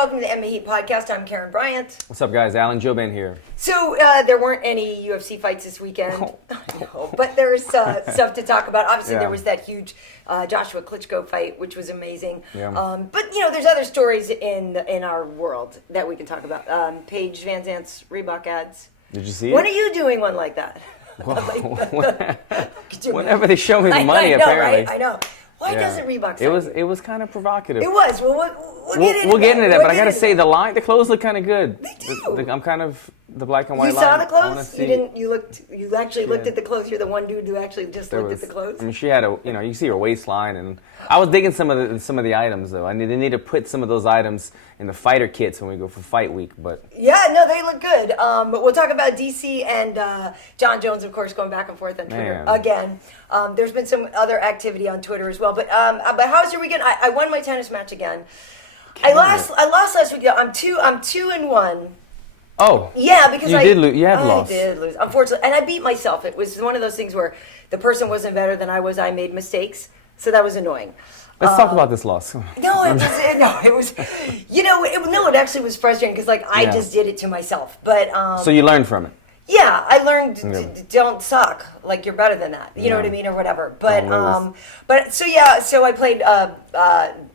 welcome to the MMA podcast. I'm Karyn Bryant. What's up, guys? Jouban here. So there weren't any UFC fights this weekend, no, but there's stuff to talk about. Obviously, there was that huge Joshua Klitschko fight, which was amazing. Yeah. But there's other stories in our world that we can talk about. Paige VanZant's Reebok ads. Did you see it? When are you doing one like that? Whenever they show me the money, I know, apparently. Right? I know. Why doesn't Reebok? It was kind of provocative. It was. Well, we'll get into that, but I gotta say the clothes look kind of good. They do. I'm kind of the black and white. You line. saw the clothes? You didn't. You actually looked at the clothes. You're the one dude who actually just looked at the clothes. I mean, she had you see her waistline, and I was digging some of the items though. They need to put some of those items in the fighter kits when we go for fight week. But yeah, no, they look good. But we'll talk about DC and Jon Jones, of course, going back and forth on Twitter again. There's been some other activity on Twitter as well. But how's your weekend? I won my tennis match again. I lost last week. I'm 2-1. Oh. Yeah, because you did lose. You have lost. I did lose, unfortunately, and I beat myself. It was one of those things where the person wasn't better than I was. I made mistakes, so that was annoying. Let's talk about this loss. No, it was. It actually was frustrating because I just did it to myself. But so you learned from it. Yeah, I learned don't suck. Like you're better than that. You know what I mean, or whatever. But so I played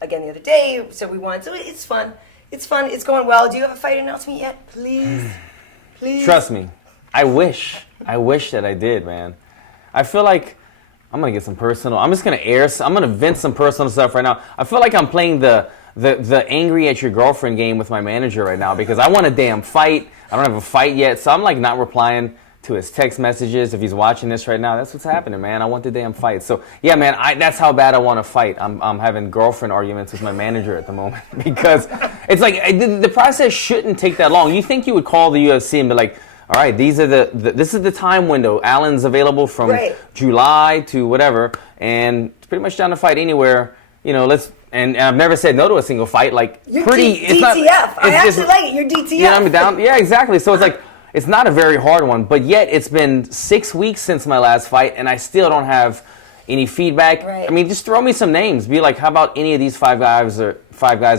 again the other day. So we won. So it's fun. It's fun. It's going well. Do you have a fight announcement yet? Please. Trust me. I wish that I did, man. I feel like I'm gonna get some personal. I'm just gonna I'm gonna vent some personal stuff right now. I feel like I'm playing the angry at your girlfriend game with my manager right now because I want a damn fight. I don't have a fight yet, so I'm like not replying to his text messages. If he's watching this right now, that's what's happening, man. I want the damn fight. So yeah, man, that's how bad I want to fight. I'm having girlfriend arguments with my manager at the moment because it's like the process shouldn't take that long. You think you would call the UFC and be like, all right, this is the time window. Allen's available from July to whatever, and it's pretty much down to fight anywhere. And I've never said no to a single fight. Like you're DTF. I actually like it. You're DTF. Yeah, I'm down. Yeah, exactly. So it's like it's not a very hard one, but yet it's been 6 weeks since my last fight, and I still don't have any feedback. Right. I mean, just throw me some names. Be like, how about any of these five guys or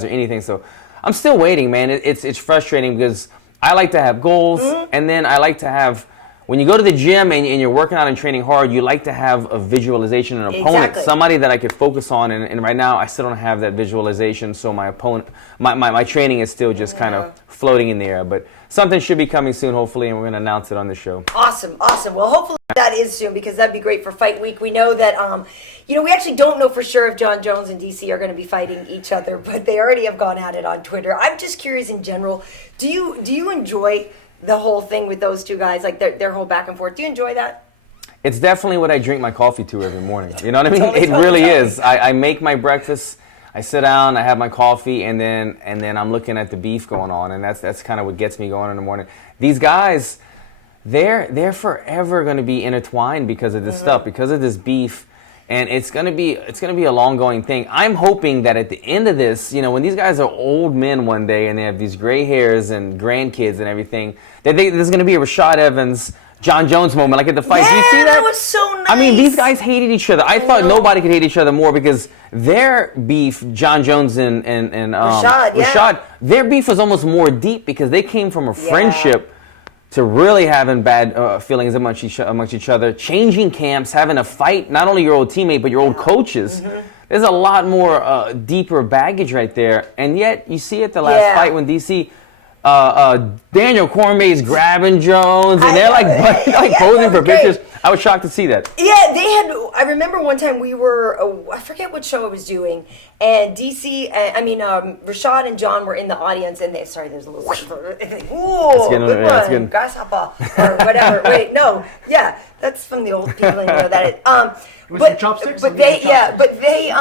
anything? So I'm still waiting, man. It's frustrating because I like to have goals, and then I like to have. When you go to the gym and you're working out and training hard, you like to have a visualization, an opponent, somebody that I could focus on. And right now, I still don't have that visualization. So my opponent, my training is still just kind of floating in the air. But something should be coming soon, hopefully, and we're going to announce it on the show. Awesome. Well, hopefully that is soon because that'd be great for Fight Week. We know that, we actually don't know for sure if Jon Jones and DC are going to be fighting each other, but they already have gone at it on Twitter. I'm just curious in general, do you enjoy the whole thing with those two guys, like their whole back and forth? Do you enjoy that? It's definitely what I drink my coffee to every morning. You know what I mean? It really is. I make my breakfast, I sit down, I have my coffee, and then I'm looking at the beef going on, and that's kind of what gets me going in the morning. These guys, they're forever going to be intertwined because of this stuff, because of this beef. And it's gonna be a long going thing. I'm hoping that at the end of this, when these guys are old men one day and they have these gray hairs and grandkids and everything, that there's gonna be a Rashad Evans, Jon Jones moment, like at the fight. Yeah, do you see that? That was so nice. I mean, these guys hated each other. I thought nobody could hate each other more because their beef, Jon Jones and Rashad, their beef was almost more deep because they came from a friendship to really having bad feelings amongst each other, changing camps, having a fight, not only your old teammate, but your old coaches. There's a lot more deeper baggage right there. And yet, you see at the last fight when DC, Daniel Cormier's grabbing Jones, and they're posing for pictures. I was shocked to see that. Yeah, they had. I remember one time we were. I forget what show I was doing, and DC. Rashad and Jon were in the audience, and there's a little. Ooh, good one, grasshopper or whatever. Wait, no, that's from the old people. You know that. Chopsticks. But they.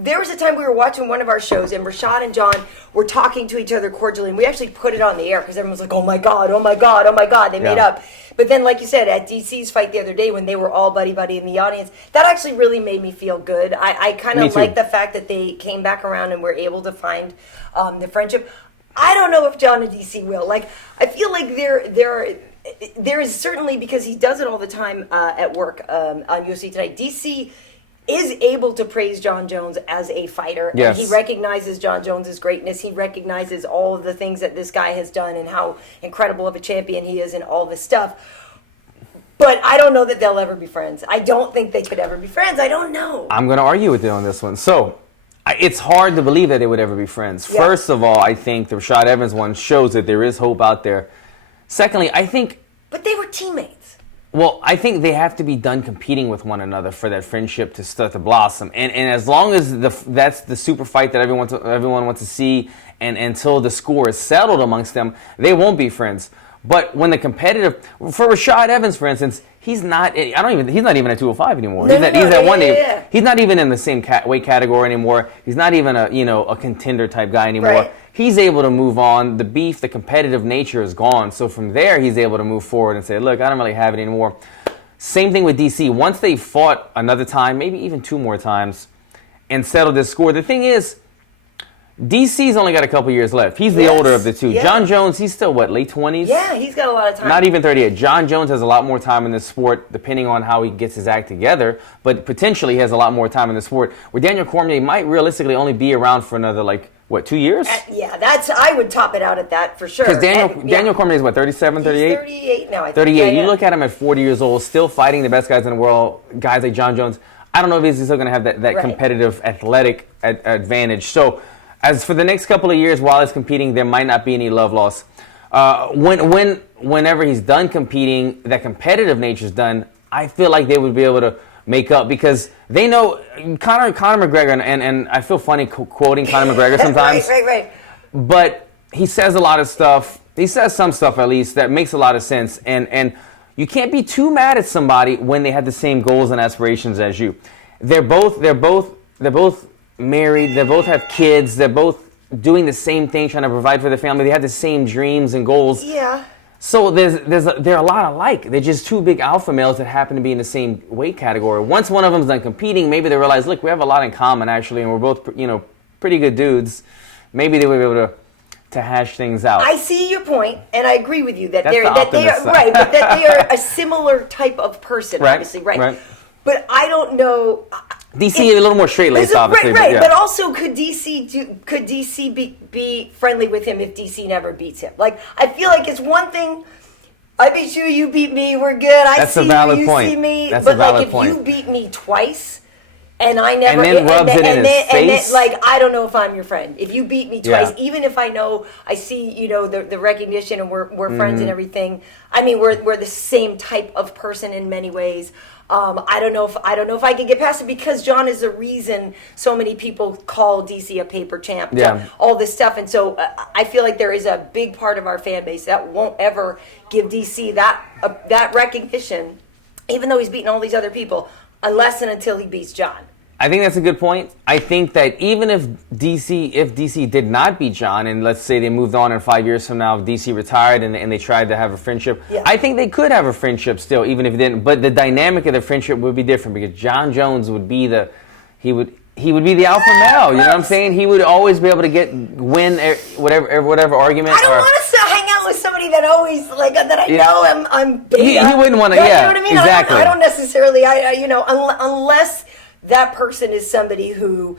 There was a time we were watching one of our shows, and Rashad and Jon were talking to each other cordially, and we actually put it on the air because everyone was like, "Oh my god, oh my god, oh my god!" They made up. But then, like you said, at DC's fight the other day, when they were all buddy in the audience, that actually really made me feel good. I kind of like the fact that they came back around and were able to find the friendship. I don't know if Jon and DC will. Like, I feel like there is certainly, because he does it all the time at work on UFC Tonight. DC is able to praise Jon Jones as a fighter. Yes. And he recognizes Jon Jones' greatness. He recognizes all of the things that this guy has done and how incredible of a champion he is and all this stuff. But I don't know that they'll ever be friends. I don't think they could ever be friends. I don't know. I'm going to argue with you on this one. So, it's hard to believe that they would ever be friends. Yeah. First of all, I think the Rashad Evans one shows that there is hope out there. Secondly, I think... But they were teammates. Well, I think they have to be done competing with one another for that friendship to start to blossom. And as long as that's the super fight that everyone wants to see, and until the score is settled amongst them, they won't be friends. But when the competitive, for Rashad Evans, for instance, he's not even at 205 anymore. He's at one day. Yeah. He's not even in the same weight category anymore. He's not even a contender type guy anymore. Right. He's able to move on. The beef, the competitive nature is gone. So from there, he's able to move forward and say, look, I don't really have it anymore. Same thing with DC. Once they fought another time, maybe even 2 more times, and settled this score, the thing is, DC's only got a couple years left. He's the older of the two. Yeah. Jon Jones, he's still, late 20s? Yeah, he's got a lot of time. Not even 38. Jon Jones has a lot more time in this sport, depending on how he gets his act together, but potentially he has a lot more time in the sport, where Daniel Cormier might realistically only be around for another, 2 years? Yeah, I would top it out at that for sure. Because Daniel Cormier is 37, 38? He's 38 now, I think. 38. Yeah. You look at him at 40 years old, still fighting the best guys in the world, guys like Jon Jones. I don't know if he's still going to have that Right. competitive athletic advantage. So, as for the next couple of years while he's competing, there might not be any love loss. Whenever he's done competing, that competitive nature's done, I feel like they would be able to make up, because they know Conor McGregor, and I feel funny quoting Conor McGregor sometimes. Right. But he says a lot of stuff. He says some stuff, at least, that makes a lot of sense. And you can't be too mad at somebody when they have the same goals and aspirations as you. They're both married. They both have kids. They're both doing the same thing, trying to provide for their family. They have the same dreams and goals. Yeah. So they're a lot alike. They're just two big alpha males that happen to be in the same weight category. Once one of them's done competing, maybe they realize, look, we have a lot in common, actually, and we're both, pretty good dudes. Maybe they will be able to hash things out. I see your point, and I agree with you that That's they the are optimist side. right, but that they are a similar type of person, Right, obviously, right? right. But I don't know. DC is a little more straight-laced, obviously. Right. Yeah. But also, could DC be friendly with him if DC never beats him? Like, I feel like it's one thing. I beat you, you beat me, we're good. That's a valid point. See me. That's but a valid if point. you beat me twice, and I never, And then rubs it in his face. I don't know if I'm your friend. If you beat me twice, Yeah. even if I know, I see, the recognition, and we're friends Mm-hmm. and everything. I mean, we're the same type of person in many ways. I don't know if I can get past it, because Jon is the reason so many people call DC a paper champ. Yeah. All this stuff, and so I feel like there is a big part of our fan base that won't ever give DC that recognition, even though he's beaten all these other people, unless and until he beats Jon. I think that's a good point. I think that even if DC did not beat Jon, and let's say they moved on in 5 years from now, if DC retired and they tried to have a friendship, Yeah. I think they could have a friendship still, even if it didn't. But the dynamic of the friendship would be different, because Jon Jones would be he would be the alpha male. You know what I'm saying? He would always be able to win whatever argument. I don't want to hang out with somebody that always that I know I'm beta. He wouldn't want to. You Yeah, know what I mean? exactly. I don't necessarily. Unless that person is somebody who,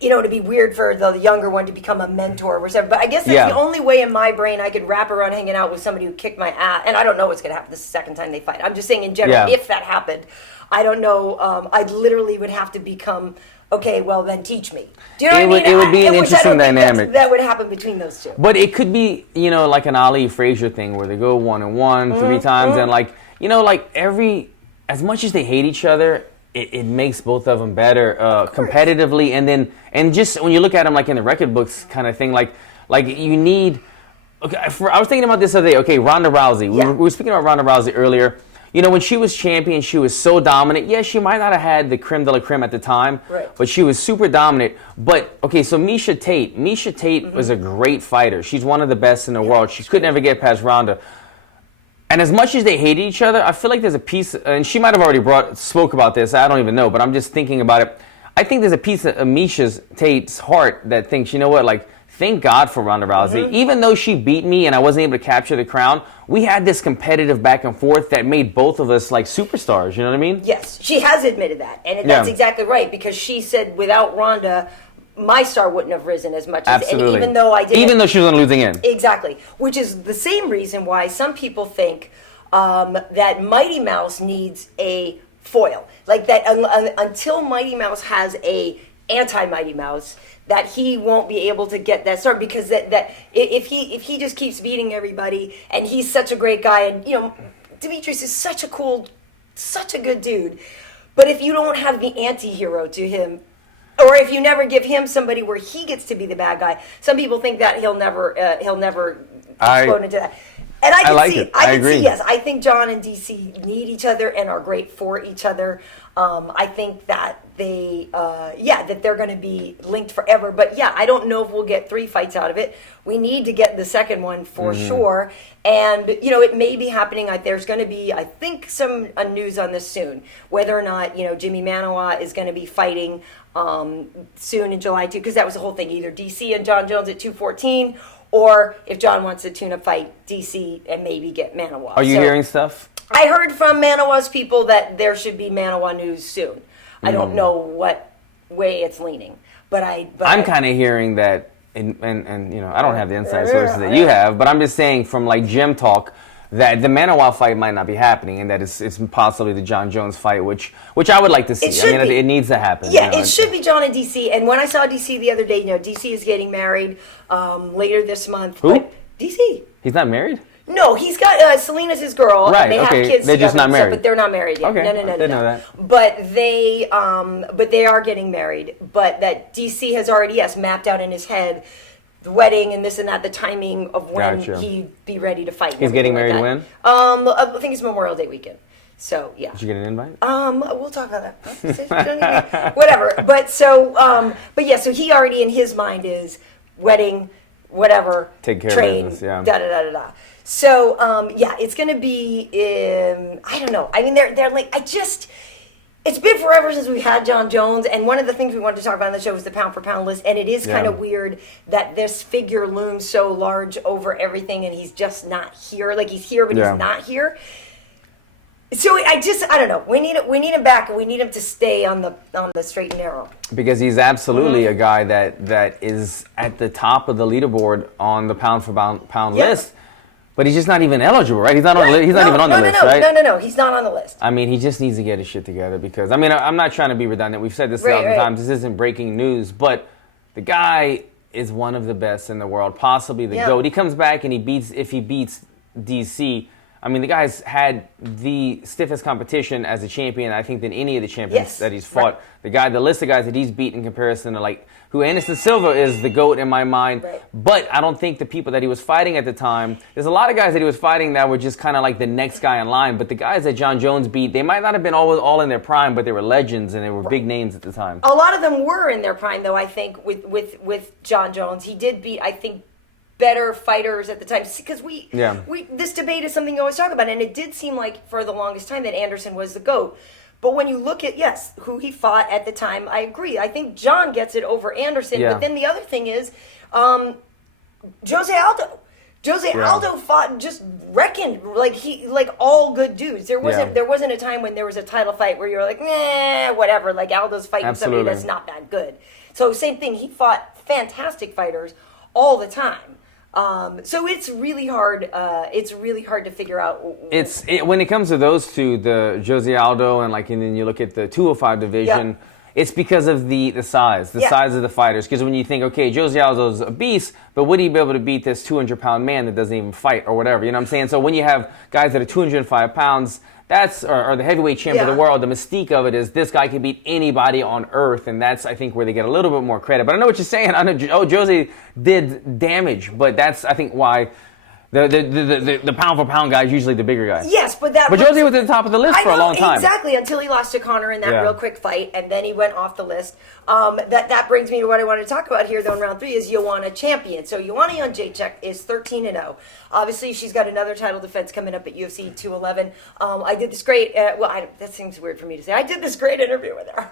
to be weird for the younger one to become a mentor or something. But I guess that's the only way in my brain I could wrap around hanging out with somebody who kicked my ass. And I don't know what's going to happen the second time they fight. I'm just saying in general, if that happened, I don't know. I literally would have to become, okay, well then teach me. Do you know what I mean? It would be an interesting dynamic. That would happen between those two. But it could be, like an Ali Frazier thing, where they go 1-1 3 times, and as much as they hate each other, it makes both of them better competitively, and just when you look at them like in the record books kind of thing, like you need. Okay, I was thinking about this other day. Okay, Ronda Rousey. We were speaking about Ronda Rousey earlier. When she was champion, she was so dominant. Yeah, she might not have had the creme de la creme at the time, right, but she was super dominant. But, okay, so Miesha Tate was a great fighter. She's one of the best in the world. She could never get past Ronda. And as much as they hated each other, I feel like there's a piece, and she might have already spoke about this, I don't even know, but I'm just thinking about it. I think there's a piece of Miesha Tate's heart that thinks, you know what, thank God for Ronda Rousey. Even though she beat me and I wasn't able to capture the crown, we had this competitive back and forth that made both of us like superstars. You know what I mean? Yes, she has admitted that, and that's exactly right, because she said without Ronda, my star wouldn't have risen as much. Absolutely. And even though I didn't, even though she was on the losing end. Exactly, which is the same reason why some people think that Mighty Mouse needs a foil, like that until Mighty Mouse has a anti-Mighty Mouse, that he won't be able to get that start, because that if he just keeps beating everybody, and he's such a great guy, and Demetrius is such a good dude, but if you don't have the anti-hero to him, or if you never give him somebody where he gets to be the bad guy, some people think that he'll never explode into that. And I can see, yes, I think Jon and DC need each other and are great for each other. I think that that they're going to be linked forever. But yeah, I don't know if we'll get 3 fights out of it. We need to get the second one for sure. And, it may be happening. There's going to be, I think, some news on this soon. Whether or not, Jimmy Manoa is going to be fighting soon in July too, because that was the whole thing. Either DC and Jon Jones at 214, or if Jon wants to tune-up fight DC and maybe get Manoa. Are you hearing stuff? I heard from Manoa's people that there should be Manoa news soon. I don't know what way it's leaning, but I'm kind of hearing that, and I don't have the inside sources that you have, but I'm just saying from like gym talk that the Manoa fight might not be happening, and that it's possibly the Jon Jones fight, which I would like to see. It needs to happen. Yeah, it should be Jon and DC. And when I saw DC the other day, DC is getting married later this month. Who? But DC. He's not married? No, he's got Selena's his girl. Right. And they have kids. They're just not married. But they're not married yet. Okay. No. Didn't know that. But they are getting married. But that DC has already mapped out in his head the wedding and this and that, the timing of when he'd be ready to fight. He's getting married when? I think it's Memorial Day weekend. So yeah. Did you get an invite? We'll talk about that. Whatever. But so he already in his mind is wedding, whatever. Take care train, of business. Yeah. Da. So it's gonna be. I don't know. I mean, they're like It's been forever since we've had Jon Jones, and one of the things we wanted to talk about on the show was the pound-for-pound list, and it is kind of weird that this figure looms so large over everything, and he's just not here. Like, he's here, but he's not here. So I don't know. We need him back, and we need him to stay on the straight and narrow. Because he's absolutely a guy that is at the top of the leaderboard on the pound-for-pound list. But he's just not even eligible, right? He's not on. He's not even on the list, right? No. He's not on the list. I mean, he just needs to get his shit together, because I'm not trying to be redundant. We've said this a thousand times. This isn't breaking news, but the guy is one of the best in the world, possibly the GOAT. He comes back and if he beats DC. I mean, the guy's had the stiffest competition as a champion, I think, than any of the champions that he's fought. The list of guys that he's beat in comparison to who Anderson Silva is the GOAT in my mind. Right. But I don't think the people that he was fighting at the time, there's a lot of guys that he was fighting that were just kind of like the next guy in line. But the guys that Jon Jones beat, they might not have been all in their prime, but they were legends and they were big names at the time. A lot of them were in their prime, though, I think, with Jon Jones. He did beat, I think, better fighters at the time, because this debate is something you always talk about, and it did seem like for the longest time that Anderson was the GOAT. But when you look at who he fought at the time, I agree. I think Jon gets it over Anderson. But then the other thing is Jose Aldo. Aldo fought, just reckoned like all good dudes. There wasn't a time when there was a title fight where you're like, nah, whatever. Like, Aldo's fighting somebody that's not that good. So same thing. He fought fantastic fighters all the time. So it's really hard. It's really hard to figure out. When it comes to those two, the Jose Aldo and then you look at the 205 division. It's because of the size of the fighters. Because when you think, okay, Jose Aldo's a beast, but would he be able to beat this 200-pound man that doesn't even fight or whatever? You know what I'm saying? So when you have guys that are 205 pounds, or the heavyweight champion of the world, the mystique of it is this guy can beat anybody on earth, and that's, I think, where they get a little bit more credit. But I know what you're saying. I know Jose did damage, but that's, I think, why The pound for pound guy is usually the bigger guy. Yes, but Josie was at the top of the list for a long time. Exactly, until he lost to Conor in that real quick fight, and then he went off the list. That brings me to what I want to talk about here, though, in round 3 is Joanna champion. So Joanna Jedrzejczyk is 13-0. Obviously, she's got another title defense coming up at UFC 211. I did this great. That seems weird for me to say. I did this great interview with her.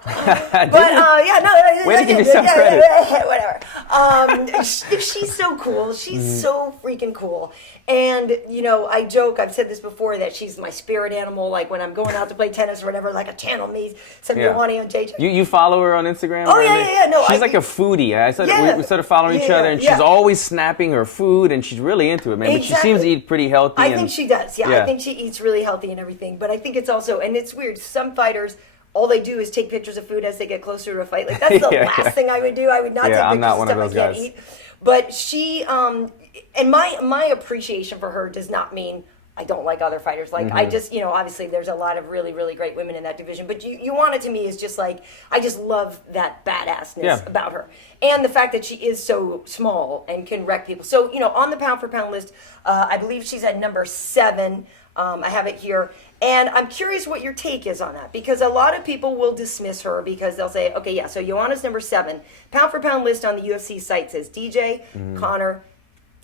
Way to give yourself credit. Whatever. She's so cool. She's so freaking cool. And, I joke, I've said this before, that she's my spirit animal. Like, when I'm going out to play tennis or whatever, like, a channel me, some Joanna Jedrzejczyk. You follow her on Instagram? Oh, yeah. No, she's like a foodie. We started following each other, and she's always snapping her food, and she's really into it, man. Exactly. But she seems to eat pretty healthy. I think she does, I think she eats really healthy and everything. But I think it's also, and it's weird, some fighters, all they do is take pictures of food as they get closer to a fight. Like, that's the last thing I would do. I would not take pictures I'm not of one stuff of those I can't guys. eat. But she, and my appreciation for her does not mean I don't like other fighters. Like, I just, obviously there's a lot of really, really great women in that division. But Joanna, to me, is just like, I just love that badassness about her. And the fact that she is so small and can wreck people. So, on the pound for pound list, I believe she's at number 7. I have it here. And I'm curious what your take is on that. Because a lot of people will dismiss her because they'll say, okay, so Joanna's number 7. Pound for pound list on the UFC site says DJ, Conor,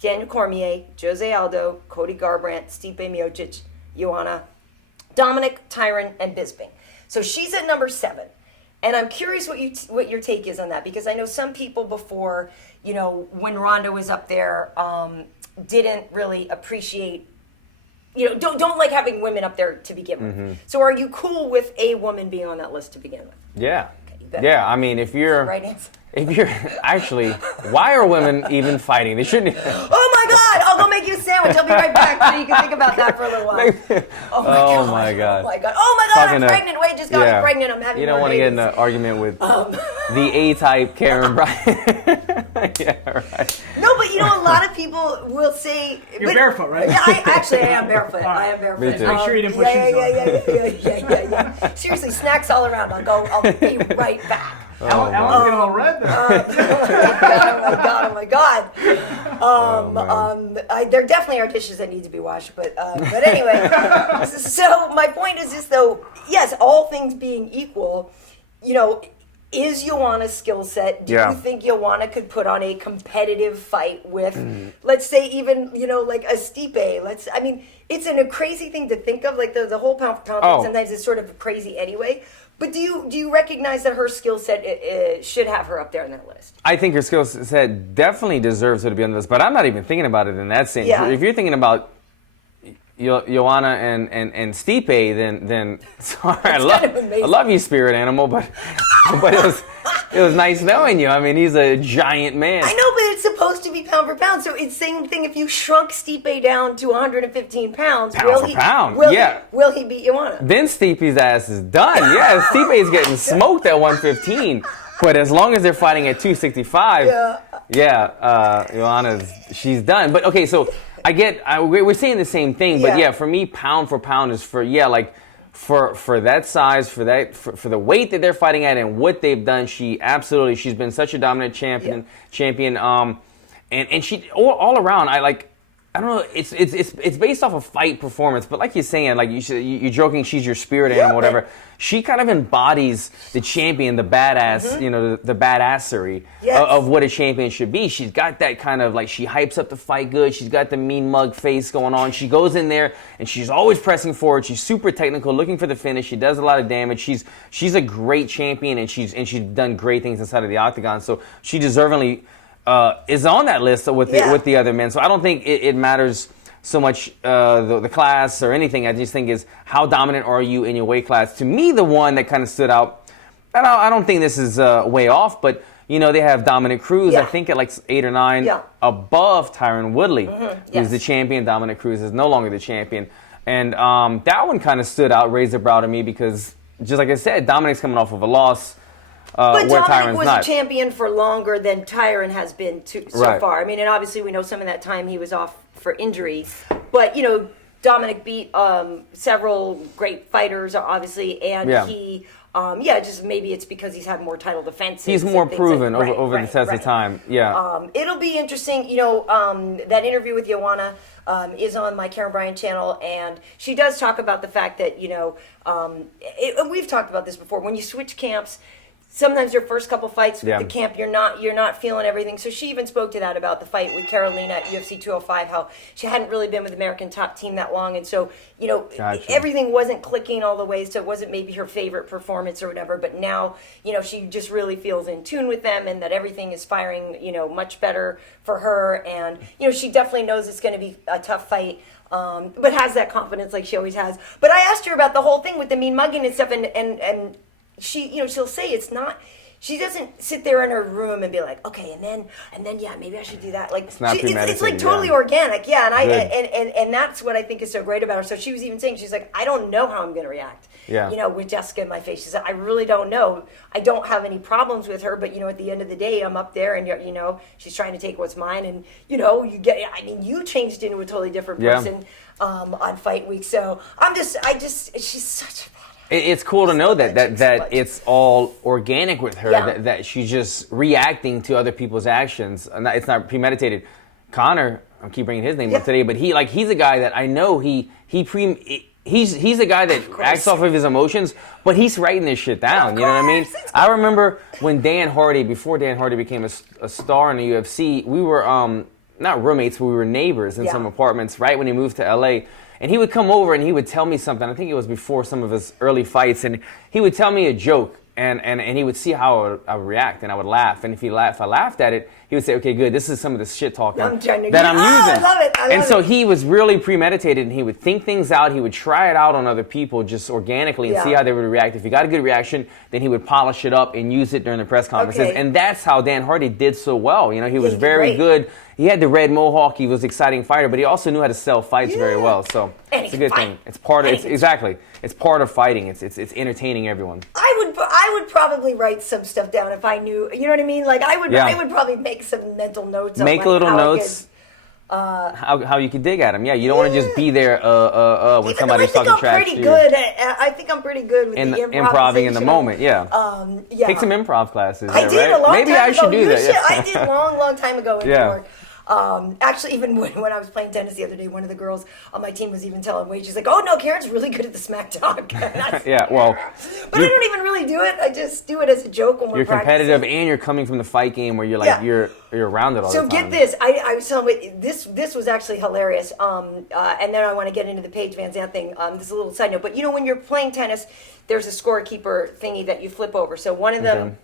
Daniel Cormier, Jose Aldo, Cody Garbrandt, Stipe Miocic, Joanna, Dominic, Tyron, and Bisping. So she's at number 7. And I'm curious what your take is on that, because I know some people before, when Ronda was up there, didn't really appreciate, don't like having women up there to begin with. So are you cool with a woman being on that list to begin with? Yeah. Okay, I mean, if you're... Right answer. If you're actually, why are women even fighting? They shouldn't. Oh my God! I'll go make you a sandwich. I'll be right back so you can think about that for a little while. Oh my God! I'm pregnant. Wait, just got me pregnant. I'm having. You don't want to get in an argument with the A-type Karyn Bryant. Yeah, right. No, but a lot of people will say you're barefoot, right? Yeah, I am barefoot. I am barefoot. Me too. Make sure you didn't put shoes on. Yeah. Seriously, snacks all around. I'll be right back. Alan's getting all red there. Oh my God. There definitely are dishes that need to be washed, but anyway. So my point is just, though, yes, all things being equal, is Joanna's skill set? Do you think Joanna could put on a competitive fight with, let's say, even like a Stipe? It's a crazy thing to think of. Like the whole pound for pound thing sometimes is sort of crazy anyway. But do you recognize that her skill set should have her up there on that list? I think her skill set definitely deserves her to be on the list, but I'm not even thinking about it in that sense. Yeah. If you're thinking about Joanna and Stipe, then sorry, I love you, spirit animal, but it was nice knowing you. I mean, he's a giant man. I know, but it's supposed to be pound for pound, so it's the same thing. If you shrunk Stipe down to 115 pounds, will he beat Joanna? Then Stipe's ass is done. Yeah, Stipe is getting smoked at 115, but as long as they're fighting at 265, she's done. But okay, so. We're saying the same thing, but for me, pound for pound is for that size, for the weight that they're fighting at and what they've done. She's been such a dominant champion, and she all around. I don't know. It's based off of fight performance, but like you're saying, like you're joking. She's your spirit animal, whatever. She kind of embodies the champion, the badass, the badassery of what a champion should be. She's got that kind of she hypes up the fight good. She's got the mean mug face going on. She goes in there and she's always pressing forward. She's super technical, looking for the finish. She does a lot of damage. She's a great champion, and she's done great things inside of the octagon. So she deservingly is on that list with the other men. So I don't think it matters so much the class or anything. I just think is how dominant are you in your weight class. To me, the one that kind of stood out, and I don't think this is way off, but they have Dominic Cruz, I think at 8 or 9, above Tyron Woodley, who's the champion. Dominic Cruz is no longer the champion. And that one kind of stood out, raised a brow to me, because just like I said, Dominic's coming off of a loss. But Dominic was a champion for longer than Tyron has been so far. I mean, and obviously we know some of that time he was off for injury. But, Dominic beat several great fighters, obviously, and he just maybe it's because he's had more title defenses. He's more proven over the test right. of time. Yeah. It'll be interesting. That interview with Joanna is on my Karyn Bryant channel, and she does talk about the fact that, and we've talked about this before, when you switch camps, sometimes your first couple fights with the camp, you're not feeling everything. So she even spoke to that about the fight with Carolina at UFC 205, how she hadn't really been with the American top team that long. And so, Gotcha. everything wasn't clicking all the way. So it wasn't maybe her favorite performance or whatever. But now, she just really feels in tune with them and that everything is firing, much better for her. And, she definitely knows it's going to be a tough fight. But has that confidence like she always has. But I asked her about the whole thing with the mean mugging and stuff, and she, she'll say it's not. She doesn't sit there in her room and be like, okay, and then, yeah, maybe I should do that. Like, it's like totally organic, yeah. And that's what I think is so great about her. So she was even saying, she's like, I don't know how I'm going to react. Yeah. With Jessica in my face, she said, I really don't know. I don't have any problems with her, but at the end of the day, I'm up there, and she's trying to take what's mine, and you changed into a totally different person on fight week. So she's such a. It's cool to know that it's all organic with her, that she's just reacting to other people's actions. And it's not premeditated. Conor, I keep bringing his name up today, but he's a guy that I know he's a guy that acts off of his emotions, but he's writing this shit down. You know what I mean? I remember when before Dan Hardy became a star in the UFC, we were not roommates, but we were neighbors in some apartments right when he moved to LA. And he would come over and he would tell me something. I think it was before some of his early fights. And he would tell me a joke. And he would see how I would react. And I would laugh. And if I laughed at it, he would say, okay, good. This is some of the shit talk that I'm using. I love it. And so he was really premeditated. And he would think things out. He would try it out on other people just organically and see how they would react. If he got a good reaction, then he would polish it up and use it during the press conferences. Okay. And that's how Dan Hardy did so well. He was very good. He had the red mohawk. He was an exciting fighter, but he also knew how to sell fights very well. So it's a good thing. It's part of exactly. It's part of fighting. It's entertaining everyone. I would probably write some stuff down if I knew. You know what I mean? Like I would probably make some mental notes. Make little notes. How you can dig at them. Yeah, you don't want to just be there when somebody's talking trash to you. I think I'm pretty good with the improving in the moment. Yeah. Take some improv classes. I did a long time ago. Maybe I should do that. I did long time ago in New York. Actually, even when I was playing tennis the other day, one of the girls on my team was even telling Wade, she's like, "Oh no, Karyn's really good at the smack talk." Yeah, well, but I don't even really do it. I just do it as a joke when we're practicing. Competitive, and you're coming from the fight game where you're like you're around it all the time. So get this, I was telling this was actually hilarious. And then I want to get into the Paige VanZant thing. This is a little side note, but when you're playing tennis, there's a scorekeeper thingy that you flip over. So one of them.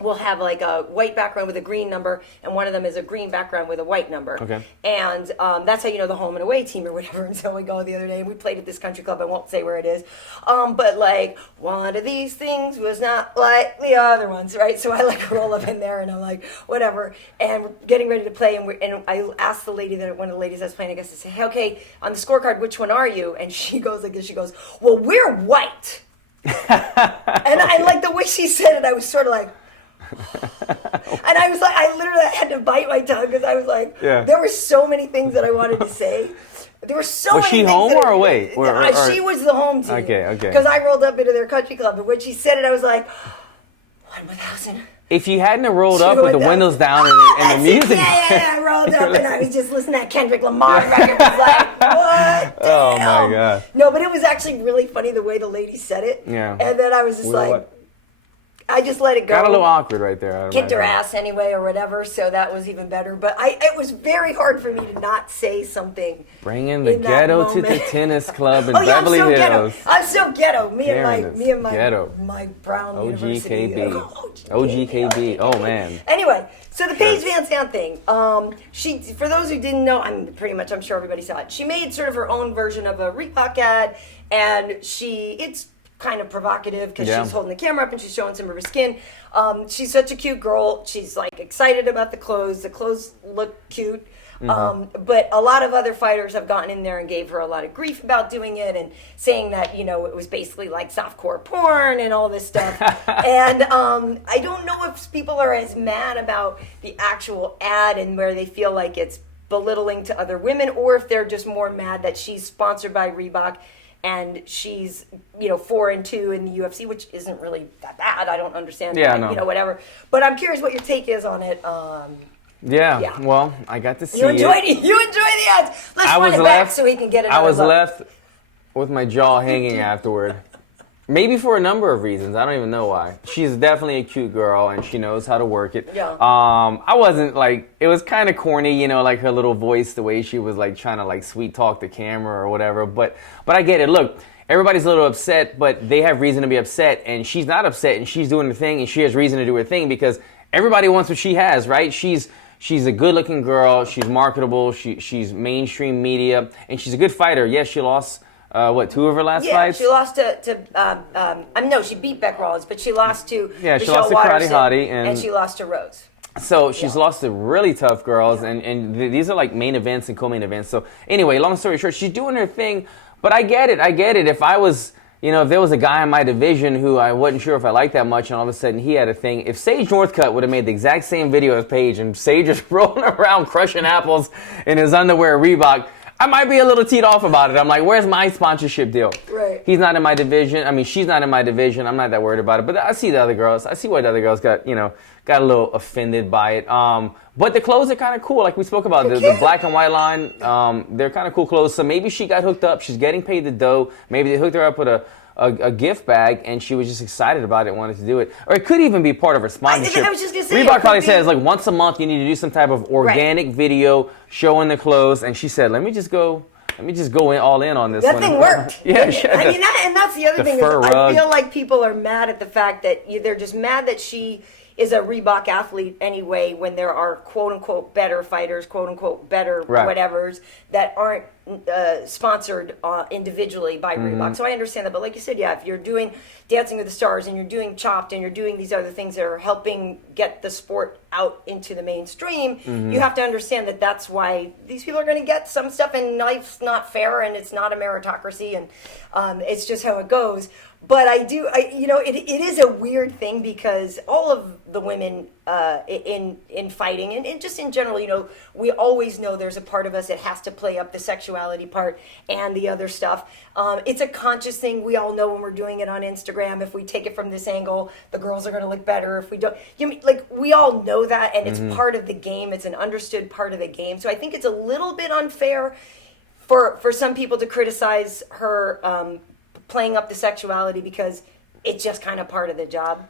We'll have like a white background with a green number, and one of them is a green background with a white number. Okay. And that's how you know the home and away team or whatever. And so we go the other day, and we played at this country club. I won't say where it is. But like, one of these things was not like the other ones, right? So I like roll up in there, and I'm like, whatever. And we're getting ready to play, and I asked the lady, one of the ladies I was playing against, I said, hey, okay, on the scorecard, which one are you? And she goes like this. She goes, well, we're white. And I like the way she said it, I was sort of like, and I was like, I literally had to bite my tongue because I was like, there were so many things that I wanted to say. There were so was many she home or away? She was the home team. Okay. Because I rolled up into their country club, and when she said it, I was like, 1,000. If you hadn't rolled up with the windows down and the music, I rolled up and I was just listening to that Kendrick Lamar record. I was like, what? Oh my god! No, but it was actually really funny the way the lady said it. Yeah. And then I was just I just let it go. Got a little awkward right there. Kicked her ass anyway or whatever, so that was even better. But it was very hard for me to not say something. Bringing the ghetto to the tennis club in Beverly Hills. Ghetto. I'm so ghetto. Me and my brown OGKB. University. OGKB. Oh man. Anyway, so the Paige VanZant thing. She, for those who didn't know, I'm sure everybody saw it. She made sort of her own version of a Reebok ad, and it's kind of provocative because she's holding the camera up and she's showing some of her skin. She's such a cute girl. She's like excited about the clothes. The clothes look cute. But a lot of other fighters have gotten in there and gave her a lot of grief about doing it and saying that, it was basically like softcore porn and all this stuff. And I don't know if people are as mad about the actual ad and where they feel like it's belittling to other women, or if they're just more mad that she's sponsored by Reebok and she's 4-2 in the UFC, which isn't really that bad. I don't understand. Yeah, why, no. Whatever. But I'm curious what your take is on it. Yeah. Well, I got to see You enjoyed it. it. You enjoy the ads. Let's run it back so he can get another I was look. left with my jaw hanging afterward. Maybe for a number of reasons. I don't even know why. She's definitely a cute girl, and she knows how to work it. Yeah. I wasn't it was kind of corny, like her little voice, the way she was trying to sweet talk the camera or whatever. But I get it. Look, everybody's a little upset, but they have reason to be upset, and she's not upset, and she's doing her thing, and she has reason to do her thing because everybody wants what she has, right? She's a good-looking girl. She's marketable. She's mainstream media, and she's a good fighter. Yes, she lost. 2 of her last fights? Yeah, she lost no, she beat Beck Rollins, but she lost to she Michelle lost to Waterson, H.E.A.T, and she lost to Rose. So she's lost to really tough girls, and these are main events and co-main events. So anyway, long story short, she's doing her thing, but I get it. If I was, if there was a guy in my division who I wasn't sure if I liked that much, and all of a sudden he had a thing, if Sage Northcutt would have made the exact same video as Paige, and Sage is rolling around crushing apples in his underwear Reebok, I might be a little teed off about it. I'm like, where's my sponsorship deal? Right. He's not in my division. I mean, she's not in my division. I'm not that worried about it. But I see the other girls. I see why the other girls got a little offended by it. But the clothes are kind of cool. Like we spoke about, the black and white line, they're kind of cool clothes. So maybe she got hooked up. She's getting paid the dough. Maybe they hooked her up with a gift bag, and she was just excited about it and wanted to do it. Or it could even be part of her sponsorship. I was just going to say, Reebok probably says, once a month you need to do some type of organic video showing the clothes. And she said, let me just go all in on this that one. That thing worked. Yeah, and that's the other thing. Is I feel like people are mad at the fact that they're just mad that she is a Reebok athlete anyway when there are quote-unquote better fighters, quote-unquote better whatevers that aren't sponsored individually by Reebok. So I understand that. But like you said, if you're doing Dancing with the Stars and you're doing Chopped and you're doing these other things that are helping get the sport out into the mainstream, you have to understand that that's why these people are going to get some stuff, and life's not fair and it's not a meritocracy, and it's just how it goes. But it is a weird thing because all of the women in fighting and just in general, we always know there's a part of us that has to play up the sexuality part and the other stuff. It's a conscious thing. We all know when we're doing it on Instagram, if we take it from this angle, the girls are going to look better. If we don't, we all know that, and it's part of the game. It's an understood part of the game. So I think it's a little bit unfair for some people to criticize her playing up the sexuality because it's just kind of part of the job.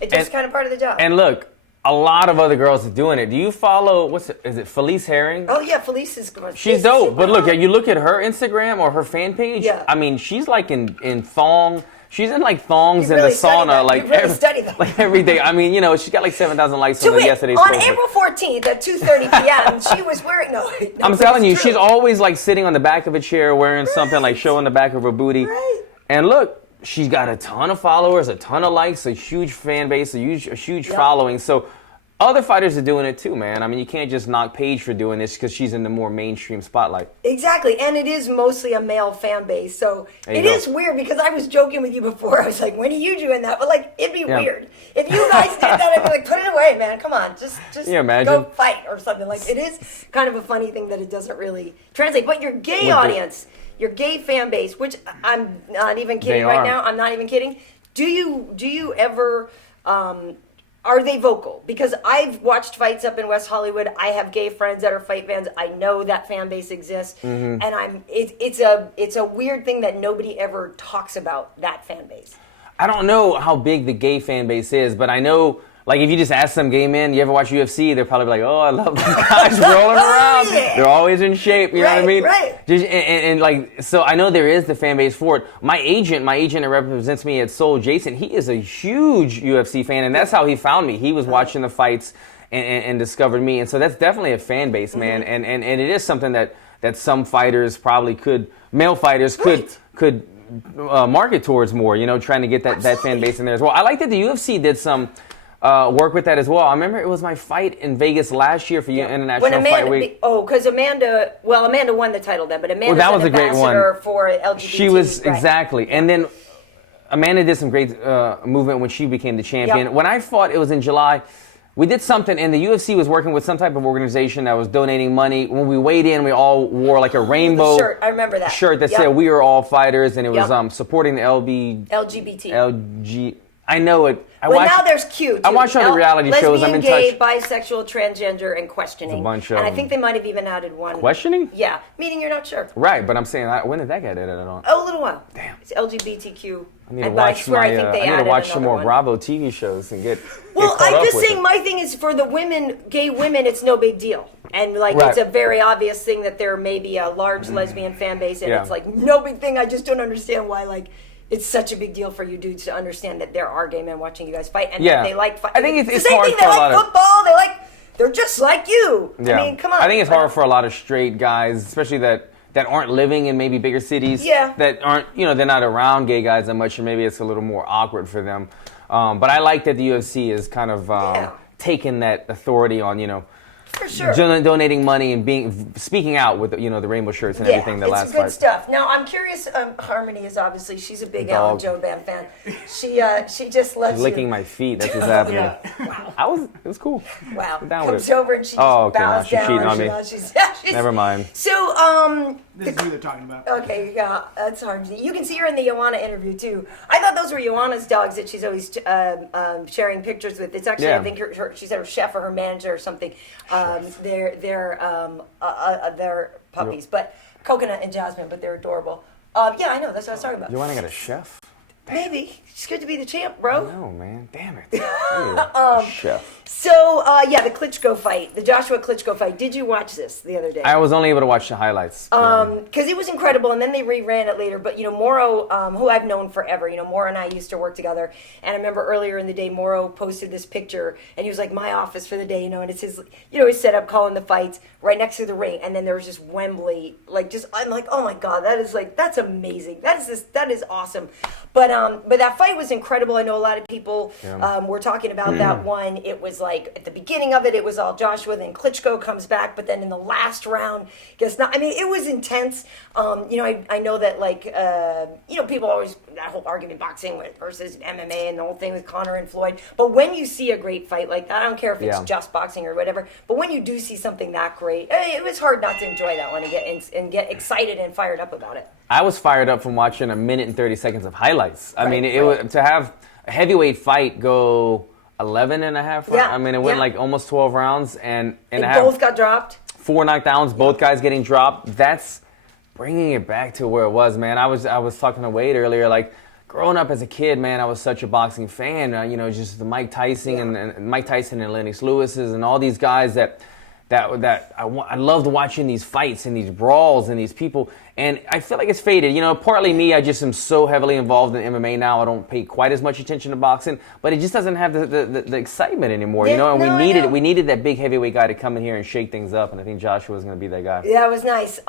And look, a lot of other girls are doing it. Do you follow, is it Felice Herring? Oh yeah, Felice is good. She's dope. But look, you look at her Instagram or her fan page, I mean, she's in thong. She's in thongs in the sauna every day. I mean, she got 7,000 likes on yesterday's post. On April 14th at 2:30 p.m., she was wearing I'm telling you, she's always sitting on the back of a chair wearing something showing the back of her booty. Right. And look, she's got a ton of followers, a ton of likes, a huge fan base, a huge following. So other fighters are doing it too, man. I mean, you can't just knock Paige for doing this because she's in the more mainstream spotlight. Exactly, and it is mostly a male fan base. So it is weird because I was joking with you before. I was like, when are you doing that? But it'd be weird. If you guys did that, I'd be like, put it away, man. Come on, just go fight or something. It is kind of a funny thing that it doesn't really translate. But your gay audience, your gay fan base, which I'm not even kidding right now. I'm not even kidding. Do you ever are they vocal? Because I've watched fights up in West Hollywood. I have gay friends that are fight fans. I know that fan base exists, and it's a weird thing that nobody ever talks about that fan base. I don't know how big the gay fan base is, but I know. If you just ask some gay men, you ever watch UFC, they're probably like, oh, I love these guys rolling around. Yeah. They're always in shape, you know what I mean? Right. So I know there is the fan base for it. My agent that represents me at Soul, Jason, he is a huge UFC fan, and that's how he found me. He was watching the fights and discovered me, and so that's definitely a fan base, man. And it is something that some fighters probably male fighters could market towards more, trying to get that fan base in there as well. I like that the UFC did some work with that as well. I remember it was my fight in Vegas last year for International Fight Week. Because Amanda won the title then, but Amanda that was a great one for LGBT. She was exactly, and then Amanda did some great movement when she became the champion. Yep. When I fought, it was in July. we did something, and the UFC was working with some type of organization that was donating money. When we weighed in, we all wore like a rainbow shirt. I remember that shirt that said we are all fighters, and it was supporting the LGBT. I know it. Now there's Q, too. I watch all the reality shows. I'm in gay, touch. bisexual, transgender, and questioning. It's a bunch of and I think they might have even added one. Questioning? Yeah, meaning you're not sure. Right, but I'm saying, when did that get added on? Oh, a little while. Damn. It's LGBTQ. I need to watch some more Bravo TV shows and get Well, caught I'm up just with saying, it. my thing is for the women, gay women, it's no big deal. And, like, Right. it's a very obvious thing that there may be a large lesbian fan base, and it's, like, no big thing. I just don't understand why, like, it's such a big deal for you dudes to understand that there are gay men watching you guys fight, and that they like fight. I think it's the same hard thing. for They a like lot of football. They're just like you. Yeah. I mean, come on. I think it's hard for a lot of straight guys, especially that aren't living in maybe bigger cities. Yeah. That aren't, they're not around gay guys that much, and maybe it's a little more awkward for them. But I like that the UFC is kind of taking that authority on, For sure. donating money and speaking out with the rainbow shirts and everything. The last it's good fight. stuff. Now I'm curious. Harmony is obviously she's a big Alan Jouban fan. She just loves She's licking my feet. That's what's happening. Wow. It was cool. Wow. Down with Comes it. over and she just bows now she's down. cheating on me. She's Never mind. So This is who they're talking about. Okay, yeah, that's Harmony. You can see her in the Joanna interview too. I thought those were Joanna's dogs that she's always sharing pictures with. It's actually I think she said her chef or her manager or something. They're puppies, but Coconut and Jasmine, but they're adorable. Yeah, I know. That's what I was talking about. Joanna got a chef? Maybe. It's good to be the champ, bro. No, man. Damn it. Chef. So, the Klitschko fight, the Joshua Klitschko fight. Did you watch this the other day? I was only able to watch the highlights. Because it was incredible, and then they reran it later. But, Moro, who I've known forever, Moro and I used to work together. And I remember earlier in the day, Moro posted this picture, and he was like, my office for the day, and it's his, his setup calling the fights right next to the ring. And then there was just Wembley, I'm like, oh my God, that's amazing. That is awesome. But that fight was incredible. I know a lot of people were talking about that one. It was like at the beginning of it, it was all Joshua. Then Klitschko comes back, but then in the last round, guess not. I mean, it was intense. I know that people always that whole argument boxing versus MMA and the whole thing with Conor and Floyd. But when you see a great fight like that, I don't care if it's just boxing or whatever. But when you do see something that great, it was hard not to enjoy that one and get excited and fired up about it. I was fired up from watching a minute and 30 seconds of highlights. I mean, it was to have a heavyweight fight go 11 and a half rounds. I mean, it went like almost 12 rounds and both got dropped. 4 knockdowns, both guys getting dropped. That's bringing it back to where it was, man. I was talking to Wade earlier, like growing up as a kid, man, I was such a boxing fan. Just the Mike Tyson and Mike Tyson and Lennox Lewis's and all these guys that I loved watching these fights and these brawls and these people, and I feel like it's faded. Partly me, I just am so heavily involved in MMA now. I don't pay quite as much attention to boxing, but it just doesn't have the excitement anymore. And we needed that big heavyweight guy to come in here and shake things up, and I think Joshua was going to be that guy. Yeah, it was nice.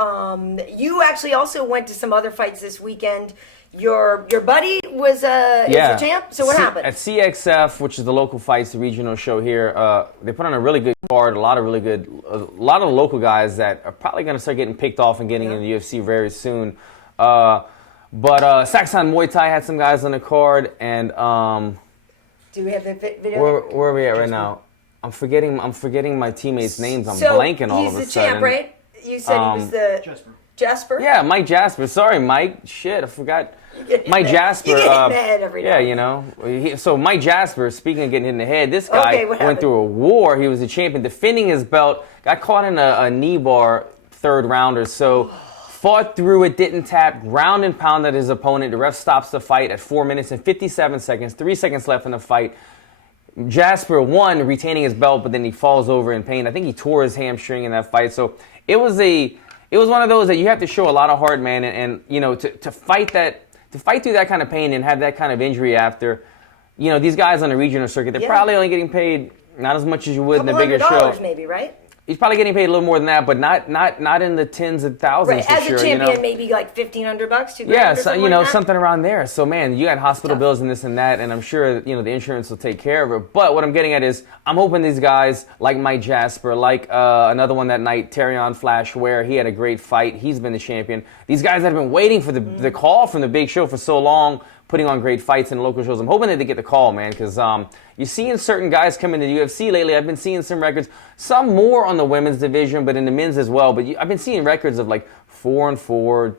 You actually also went to some other fights this weekend. Your buddy was is the champ. So what happened? At CXF, which is the local fights, the regional show here, they put on a really good card. A lot of the local guys that are probably going to start getting picked off and getting in the UFC very soon. But Saxon Muay Thai had some guys on the card, and do we have the video? Where are we at right now? I'm forgetting my teammates' names. I'm blanking all of a sudden. He's the champ, right? You said he was the Jasper. Yeah, Mike Jasper. Sorry, Mike. Shit, I forgot. Mike Jasper. You get hit in the head every day. Yeah, so Mike Jasper, speaking of getting hit in the head, this guy went through a war. He was a champion, defending his belt, got caught in a knee bar, 3rd round or so, fought through it, didn't tap, ground and pounded his opponent. The ref stops the fight at 4 minutes and 57 seconds, 3 seconds left in the fight. Jasper won, retaining his belt, but then he falls over in pain. I think he tore his hamstring in that fight. So it was one of those that you have to show a lot of heart, man, and to fight through that kind of pain and have that kind of injury after, these guys on the regional circuit, they're probably only getting paid not as much as you would in a bigger show. Maybe, right? He's probably getting paid a little more than that, but not in the tens of thousands. Right, for as sure, a champion, maybe like $1,500, $2,000. Yeah, so, something around there. So man, you got hospital bills and this and that, and I'm sure the insurance will take care of it. But what I'm getting at is, I'm hoping these guys like Mike Jasper, like another one that night, Terrion Flash Ware, he had a great fight. He's been the champion. These guys that have been waiting for the call from the big show for so long, putting on great fights in local shows. I'm hoping that they get the call, man, because you're seeing certain guys come into the UFC lately. I've been seeing some records, some more on the women's division, but in the men's as well. But I've been seeing records of like 4-4,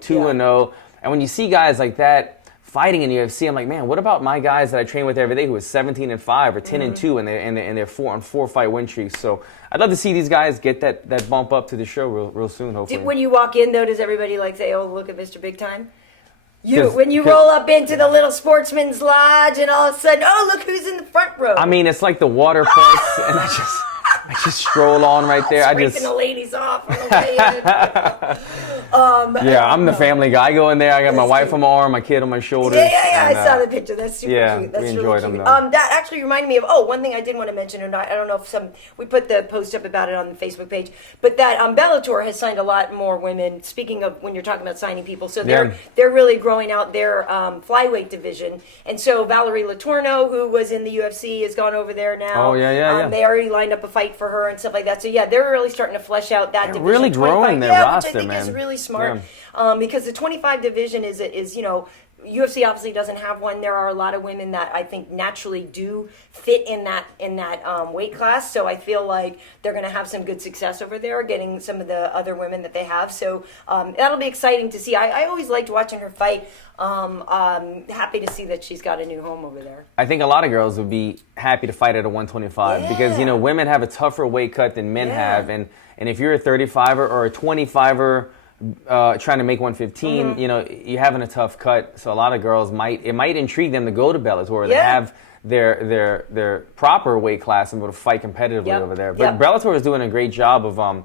2-0. And when you see guys like that fighting in the UFC, I'm like, man, what about my guys that I train with every day who are 17-5 or 10-2 and they're 4-4 fight win streaks? So I'd love to see these guys get that bump up to the show real soon, hopefully. When you walk in, though, does everybody like say, "Oh, look at Mr. Big Time"? When you roll up into the little sportsman's lodge, and all of a sudden, oh, look who's in the front row. I mean, it's like the water place, and I just stroll on right there. Scraping the ladies off on the way in. I'm the family guy. I go in there. I got my wife on my arm, my kid on my shoulders. Yeah. And, I saw the picture. That's super cute. That's we really enjoyed cute. them, though. That actually reminded me of one thing I did want to mention, and I don't know if we put the post up about it on the Facebook page, but that Bellator has signed a lot more women. Speaking of when you're talking about signing people, so they're really growing out their flyweight division, and so Valerie Letourneau, who was in the UFC, has gone over there now. Oh yeah. They already lined up a fight for her and stuff like that. So they're really starting to flesh out that division. Really growing their roster, which I think man. is really smart. Because the 25 division is UFC obviously doesn't have one. There are a lot of women that I think naturally do fit in that weight class. So I feel like they're going to have some good success over there, getting some of the other women that they have. So that'll be exciting to see. I always liked watching her fight. Happy to see that she's got a new home over there. I think a lot of girls would be happy to fight at a 125 because women have a tougher weight cut than men have, and if you're a 35er or a 25er. Trying to make 115, you're having a tough cut. So a lot of girls might intrigue them to go to Bellator. They have their proper weight class and be able to fight competitively over there. But Bellator is doing a great job of.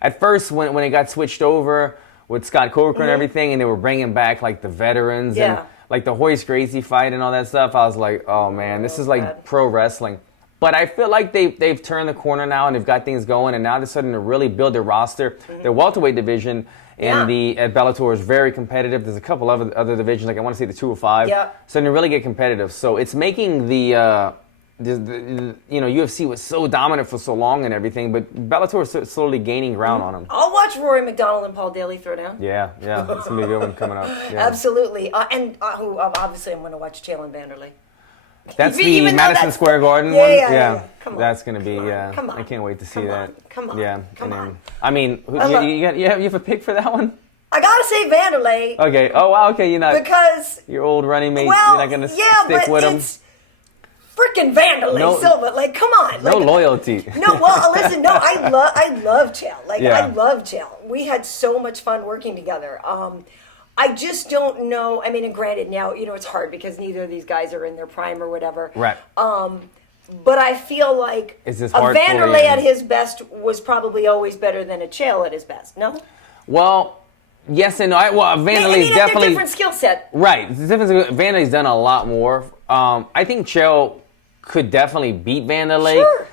At first, when it got switched over with Scott Coker and everything, and they were bringing back like the veterans and like the Hoist Gracie fight and all that stuff, I was like, oh man, this is like pro wrestling. But I feel like they've turned the corner now and they've got things going, and now they're starting to really build their roster. Their welterweight division at Bellator is very competitive. There's a couple of other divisions, like I want to say the 205, starting to really get competitive. So it's making the UFC was so dominant for so long and everything, but Bellator is slowly gaining ground on them. I'll watch Rory McDonald and Paul Daly throw down. Yeah, it's going to be a good one coming up. Yeah. Absolutely. And obviously I'm going to watch Jalen Vanderlei. That's the Madison Square Garden one? Yeah. Come on. That's going to be, Come on. I can't wait to see that. Come on. Yeah. Come on. I mean, you have a pick for that one? I got to say Vanderlei. Okay. Oh, wow. Okay. You're not. Because. Your old running mate, you're not going to stick with him? Freaking Vanderlei Silva. Like, come on. No loyalty. No, well, listen, I love H.E.A.T. I love H.E.A.T. We had so much fun working together. I just don't know. I mean, and granted, now, it's hard because neither of these guys are in their prime or whatever. Right. But I feel like a Vanderlei at his best was probably always better than a H.E.A.T. at his best, no? Well, yes and no. Vanderlei's definitely... a different skill set. Right. Vanderlei's done a lot more. I think H.E.A.T. could definitely beat Vanderlei. Sure.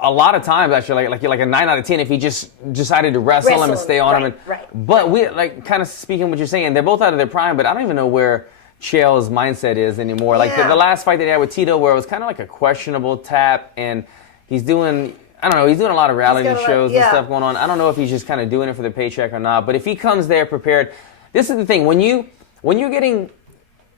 A lot of times, actually, like a 9 out of 10 if he just decided to wrestle him and stay on him. But we, kind of speaking what you're saying, they're both out of their prime, but I don't even know where Chael's mindset is anymore. Like the last fight that he had with Tito, where it was kind of like a questionable tap, and he's doing a lot of reality shows and stuff going on. I don't know if he's just kind of doing it for the paycheck or not, but if he comes there prepared, this is the thing, when you're getting,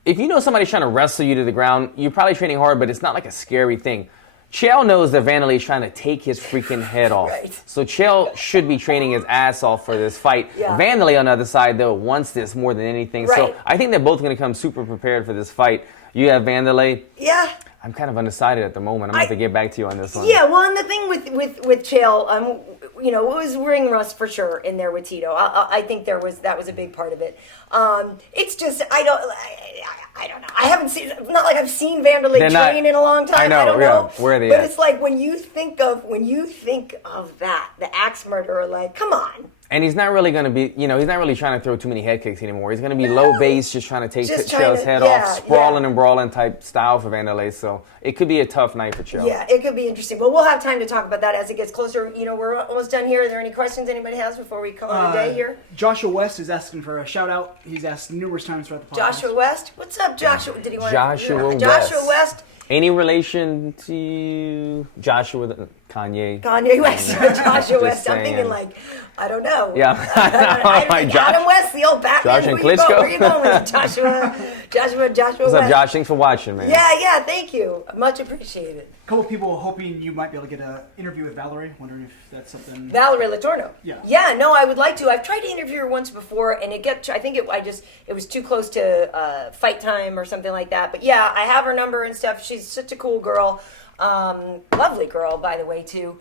if you know somebody's trying to wrestle you to the ground, you're probably training hard, but it's not like a scary thing. Chael knows that Vanderlei is trying to take his freaking head off. So Chael should be training his ass off for this fight. Vanderlei on the other side, though, wants this more than anything. So I think they're both going to come super prepared for this fight. You have Vanderlei. Yeah. I'm kind of undecided at the moment. I'm going to have to get back to you on this one. Yeah, well, and the thing with Chael, it was ring rust for sure in there with Tito. I think that was a big part of it. It's just I don't know. I haven't seen. It's not like I've seen Vanderlei train in a long time. I don't know. Where are they but at? It's like when you think of that, the axe murderer. Like, come on. And he's not really going to be, he's not really trying to throw too many head kicks anymore. He's going to be low base, just trying to take Chael's head off, sprawling and brawling type style for Vanderlei. So it could be a tough night for Chael. Yeah, it could be interesting. Well, we'll have time to talk about that as it gets closer. We're almost done here. Are there any questions anybody has before we call it a day here? Joshua West is asking for a shout out. He's asked numerous times throughout the podcast. Joshua West? What's up, Joshua? Did he want Joshua West. Joshua West? Any relation to Joshua? Kanye. Kanye West, Joshua West. I'm saying. thinking like, I don't know. Yeah, I like think Adam West, the old Batman. Josh and Where Klitschko. you going with Joshua What's West? up, Josh? Thanks for watching, man. Yeah, thank you. Much appreciated. A couple people hoping you might be able to get an interview with Valerie. Wondering if that's something. Valerie Latorno. Yeah. Yeah, no, I would like to. I've tried to interview her once before, and it was too close to fight time or something like that. But yeah, I have her number and stuff. She's such a cool girl. Lovely girl, by the way, too.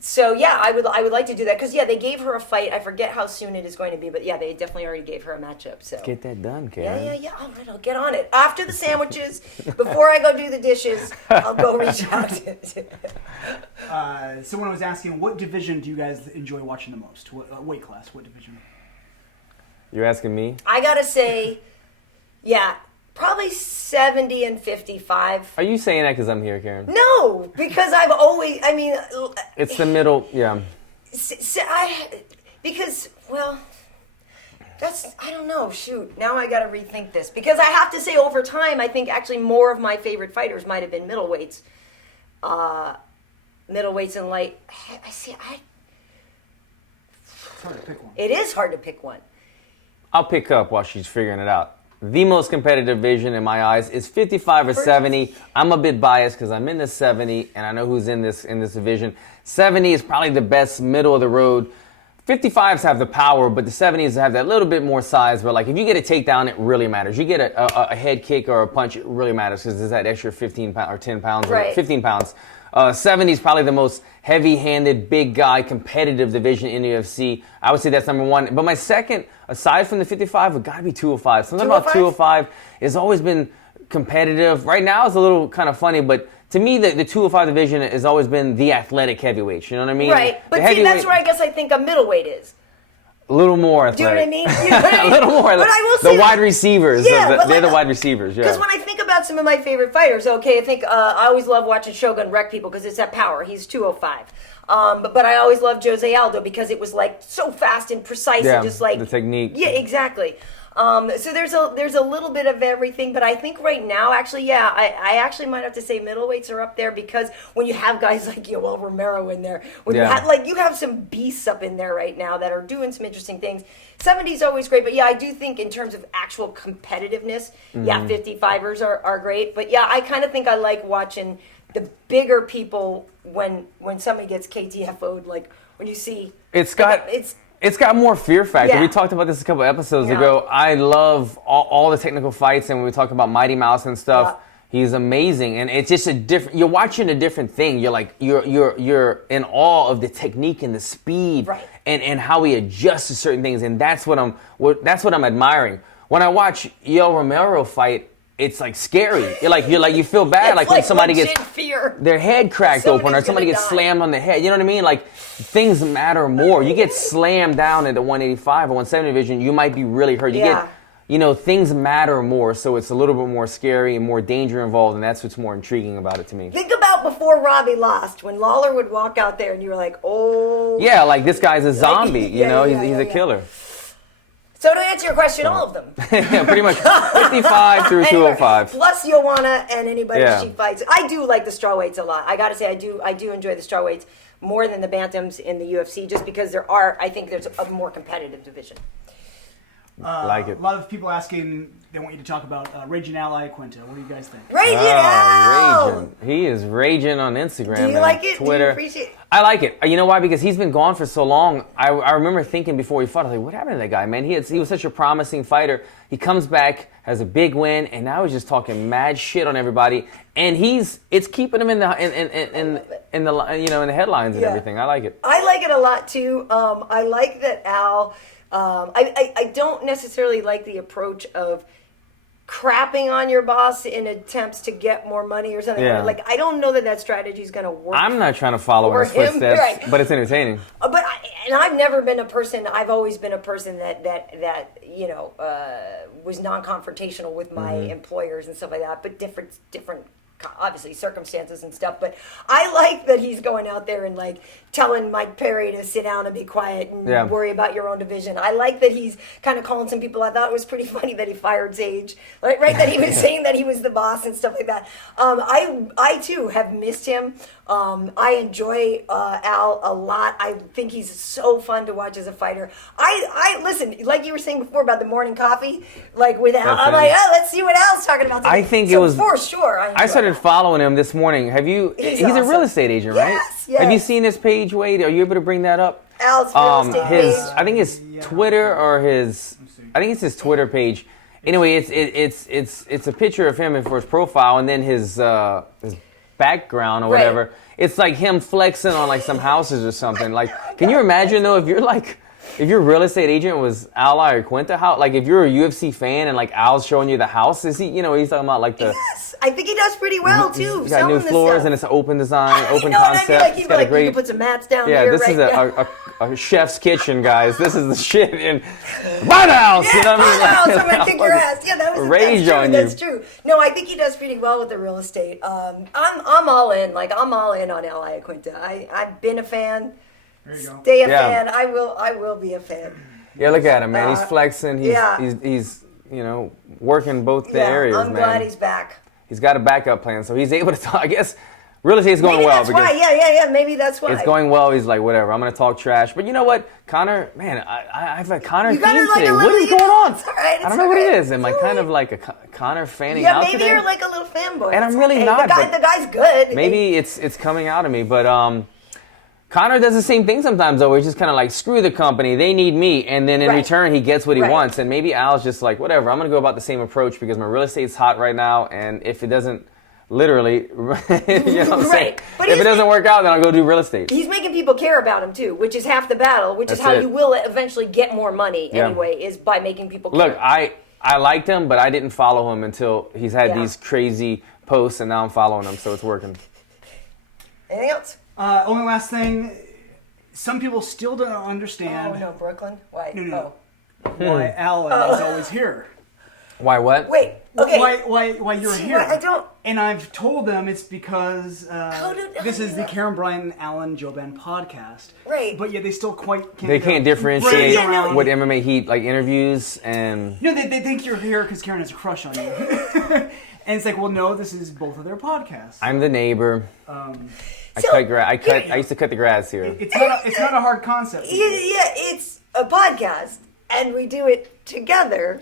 So yeah, I would like to do that because they gave her a fight. I forget how soon it is going to be, but yeah, they definitely already gave her a matchup. So Let's get that done, Karyn. yeah. All right, I'll get on it after the sandwiches. Before I go do the dishes, I'll go reach out. Someone was asking, what division do you guys enjoy watching the most? What weight class? What division? You're asking me? I gotta say, yeah, probably 70 and 55. Are you saying that because I'm here, Karyn? No, because I've always. I mean, It's the middle, yeah. I don't know. Shoot, now I got to rethink this because I have to say, over time, I think actually more of my favorite fighters might have been middleweights, and light. It's hard to pick one. It is hard to pick one. I'll pick up while she's figuring it out. The most competitive division in my eyes is 55 or 70. I'm a bit biased because I'm in the 70, and I know who's in this division. 70 is probably the best middle of the road. 55s have the power, but the 70s have that little bit more size. But like if you get a takedown, it really matters. You get a head kick or a punch, it really matters because there's that extra 15 pounds or 10 pounds or Right. 15 pounds. 70 is probably the most heavy-handed, big guy, competitive division in the UFC. I would say that's number one. But my second, aside from the 55, would gotta be 205. Something about 205 has always been competitive. Right now it's a little kind of funny, but to me, the 205 division has always been the athletic heavyweights. You know what I mean? Right, but see, that's where I guess I think a middleweight is. A little more Do you know athletic. what I mean? You know what I mean? A little more. But I will say the wide receivers. Yeah, They're the wide receivers. Yeah. Because when I think about some of my favorite fighters, okay, I think I always love watching Shogun wreck people because it's that power. He's 205. But I always loved Jose Aldo because it was like so fast and precise and just like the technique. Yeah, exactly. So there's a little bit of everything, but I think right now, actually, I actually might have to say middleweights are up there because when you have guys like Yoel Romero in there, when you have some beasts up in there right now that are doing some interesting things. 70 is always great, but yeah, I do think in terms of actual competitiveness, 55ers are great, but yeah, I kind of think I like watching the bigger people when somebody gets KTFO'd, like when you see It's got more fear factor. Yeah. We talked about this a couple episodes ago. I love all the technical fights, and when we talk about Mighty Mouse and stuff, he's amazing. And it's just a different. You're watching a different thing. You're like you're in awe of the technique and the speed, and how he adjusts to certain things. And that's what I'm admiring. When I watch Yoel Romero fight, it's like scary. You feel bad like when somebody gets their head cracked open or somebody gets slammed on the head. You know what I mean? Like things matter more. You get slammed down at the 185 or 170 division, you might be really hurt. Things matter more, so it's a little bit more scary and more danger involved, and that's what's more intriguing about it to me. Think about before Robbie lost, when Lawler would walk out there and you were like, oh. Yeah, like this guy's a zombie, he's a killer. So to answer your question, all of them. Yeah, pretty much 55 through 205. Plus Joanna and anybody she fights. I do like the strawweights a lot. I got to say, I do enjoy the strawweights more than the bantams in the UFC, just because I think there's a more competitive division. Like it. A lot of people asking, they want you to talk about Raging Ally Iaquinta. What do you guys think? Raging Al! Raging. He is raging on Instagram. Do you like it? Twitter. Do you appreciate it? I like it. You know why? Because he's been gone for so long. I remember thinking before he fought, I was like, what happened to that guy, man? He was such a promising fighter. He comes back, has a big win, and now he's just talking mad shit on everybody. And it's keeping him in the headlines and everything. I like it. I like it a lot too. I like that Al. I don't necessarily like the approach of crapping on your boss in attempts to get more money or something. Yeah. Like, I don't know that strategy is going to work. I'm not trying to follow in his footsteps, but it's entertaining. I've never been a person. I've always been a person that was non-confrontational with my employers and stuff like that. But different obviously circumstances and stuff, but I like that he's going out there and like telling Mike Perry to sit down and be quiet and worry about your own division. I like that he's kind of calling some people. I thought it was pretty funny that he fired Sage, right? That he was saying that he was the boss and stuff like that. I too have missed him. I enjoy Al a lot. I think he's so fun to watch as a fighter. I listen, like you were saying before about the morning coffee, like with Al. I'm like, let's see what Al's talking about today. I think so it was for sure. I started following him this morning. Have you? He's awesome. a real estate agent, right? Yes. Have you seen his page, Wade? Are you able to bring that up? Al's real estate page. I think his Twitter or his. I think it's his Twitter page. Anyway, it's a picture of him for his profile, and then his background or whatever. It's like him flexing on like some houses or something. Like, can you imagine though if your real estate agent was Al Iaquinta, how like if you're a UFC fan and like Al's showing you the house, is he? You know, he's talking about like the. Yes, I think he does pretty well too. He's got new floors and it's an open design, open concept. Like, he's got a great. You can put some mats down yeah, here. This is a chef's kitchen, guys. This is the shit in my house. Yeah, you know what I mean? house, I'm gonna kick your ass. Yeah, that was rage that's true, on That's you. true. No, I think he does pretty well with the real estate. I'm all in. Like I'm all in on Al Iaquinta. I've been a fan. There you go. Stay a fan. I will be a fan. Yeah, look at him, man. He's flexing. He's you know working both the areas, I'm man. glad he's back. He's got a backup plan, so he's able to talk. I guess real estate's going Maybe well. that's because why. Yeah. Maybe that's why. It's going well. He's like, whatever. I'm gonna talk trash. But you know what, Connor? Man, I've had Connor You got theme like today. a What little, is going on? It's all right, I don't know what it is. Am I kind of like a Connor fanning out maybe today? you're like a little fanboy. And I'm really okay. not, The guy's good. Maybe it's coming out of me. But Connor does the same thing sometimes, though. Where he's just kind of like, screw the company. They need me. And then in return, he gets what he wants. And maybe Al's just like, whatever. I'm going to go about the same approach because my real estate's hot right now. And if it doesn't, literally, you know what I'm saying? But if it doesn't work out, then I'll go do real estate. He's making people care about him, too, which is half the battle, which is how you will eventually get more money anyway, is by making people care. Look, I liked him, but I didn't follow him until he's had these crazy posts, and now I'm following him, so it's working. Anything else? Only last thing, some people still don't understand. Oh, no, Brooklyn? Why? No. Why Alan is always here. Why what? Wait, okay. Why you're here? I don't... And I've told them it's because this is the Karyn, Bryant, and Alan Jouban podcast. Right. But yet they still can't differentiate around. what MMA Heat like interviews and. No, they think you're here because Karyn has a crush on you. And it's like, well, no, this is both of their podcasts. I'm the neighbor. I used to cut the grass here. It's not a hard concept. Yeah, it's a podcast, and we do it together.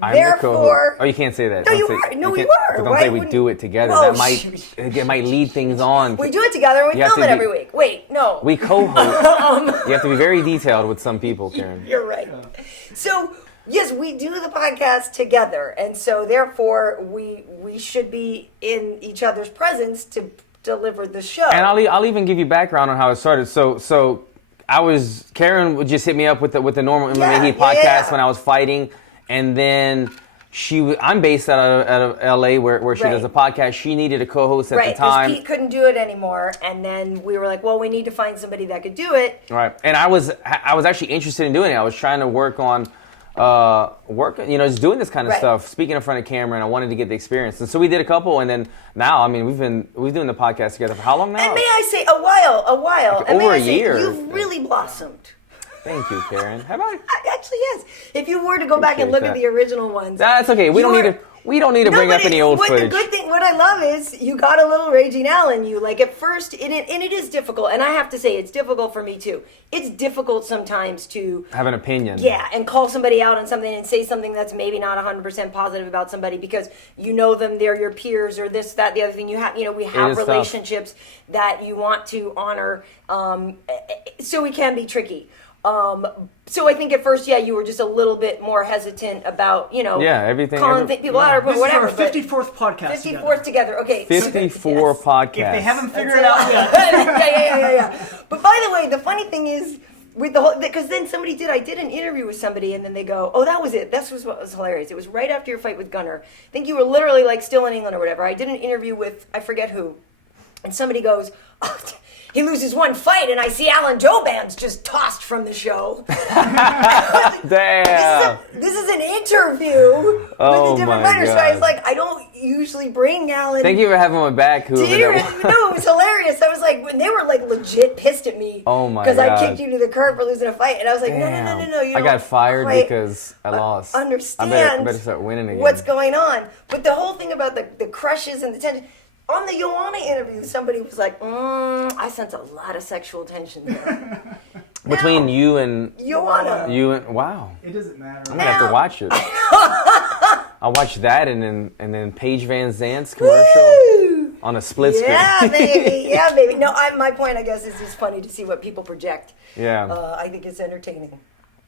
I'm Therefore, the co-host. Oh, you can't say that. No, Don't you say, are. No, you you are. But don't Why say we wouldn't- do it together. Whoa, That might lead things on. We do it together, and we You have film to it every week. Wait, no. We co-host. You have to be very detailed with some people, Karyn. You're right. So, yes, we do the podcast together, and so therefore we should be in each other's presence to deliver the show. And I'll even give you background on how it started. So Karyn would just hit me up with the normal MMA Heat podcast when I was fighting, and then I'm based out of LA where she does a podcast. She needed a co-host at the time. Right, Pete couldn't do it anymore, and then we were like, well, we need to find somebody that could do it. Right, and I was actually interested in doing it. I was trying to work on just doing this kind of stuff, speaking in front of camera, and I wanted to get the experience. And so we did a couple, and then now, I mean, we've been doing the podcast together for how long now? And may I say, a while. Like and over may I a say, year. You've really blossomed. Thank you, Karyn. Have I? Actually, yes. If you were to go back and look at the original ones, that's okay. We don't need to bring up any old footage. The good thing, what I love is you got a little raging Al in you. Like at first, and it is difficult, and I have to say it's difficult for me too. It's difficult sometimes to have an opinion. Yeah, and call somebody out on something and say something that's maybe not 100% positive about somebody because you know them, they're your peers, or this, that, the other thing. We have relationships that you want to honor, so it can be tricky. So I think at first, you were just a little bit more hesitant about, everything. Calling people out or whatever. This is our 54th podcast. 54th together. Okay. 54 podcasts. If they haven't figured it out yet. Yeah. But by the way, the funny thing is, with the whole, because then I did an interview with somebody, and then they go, oh, that was it. This was what was hilarious. It was right after your fight with Gunnar. I think you were literally like still in England or whatever. I did an interview with, I forget who, and somebody goes, oh, he loses one fight, and I see Alan Jouban's just tossed from the show. Damn. This is an interview with a different fighter. So I was like, usually bring Alan. Thank you for having my back, whoever that was. No, it was hilarious. I was like, when they were like legit pissed at me. Oh my Because I God. kicked you to the curb for losing a fight, and I was like, Damn. no. You I got fired quite because I lost. Understand? I better start winning again. What's going on? But the whole thing about the crushes and the tension. On the Joanna interview, somebody was like, I sense a lot of sexual tension there. Between you and Joanna. Wow. It doesn't matter. I'm gonna have to watch it. I'll watch that and then Paige VanZant's commercial Woo! on a split screen. Yeah, baby. Yeah, baby. No, my point, I guess, is just funny to see what people project. Yeah. I think it's entertaining.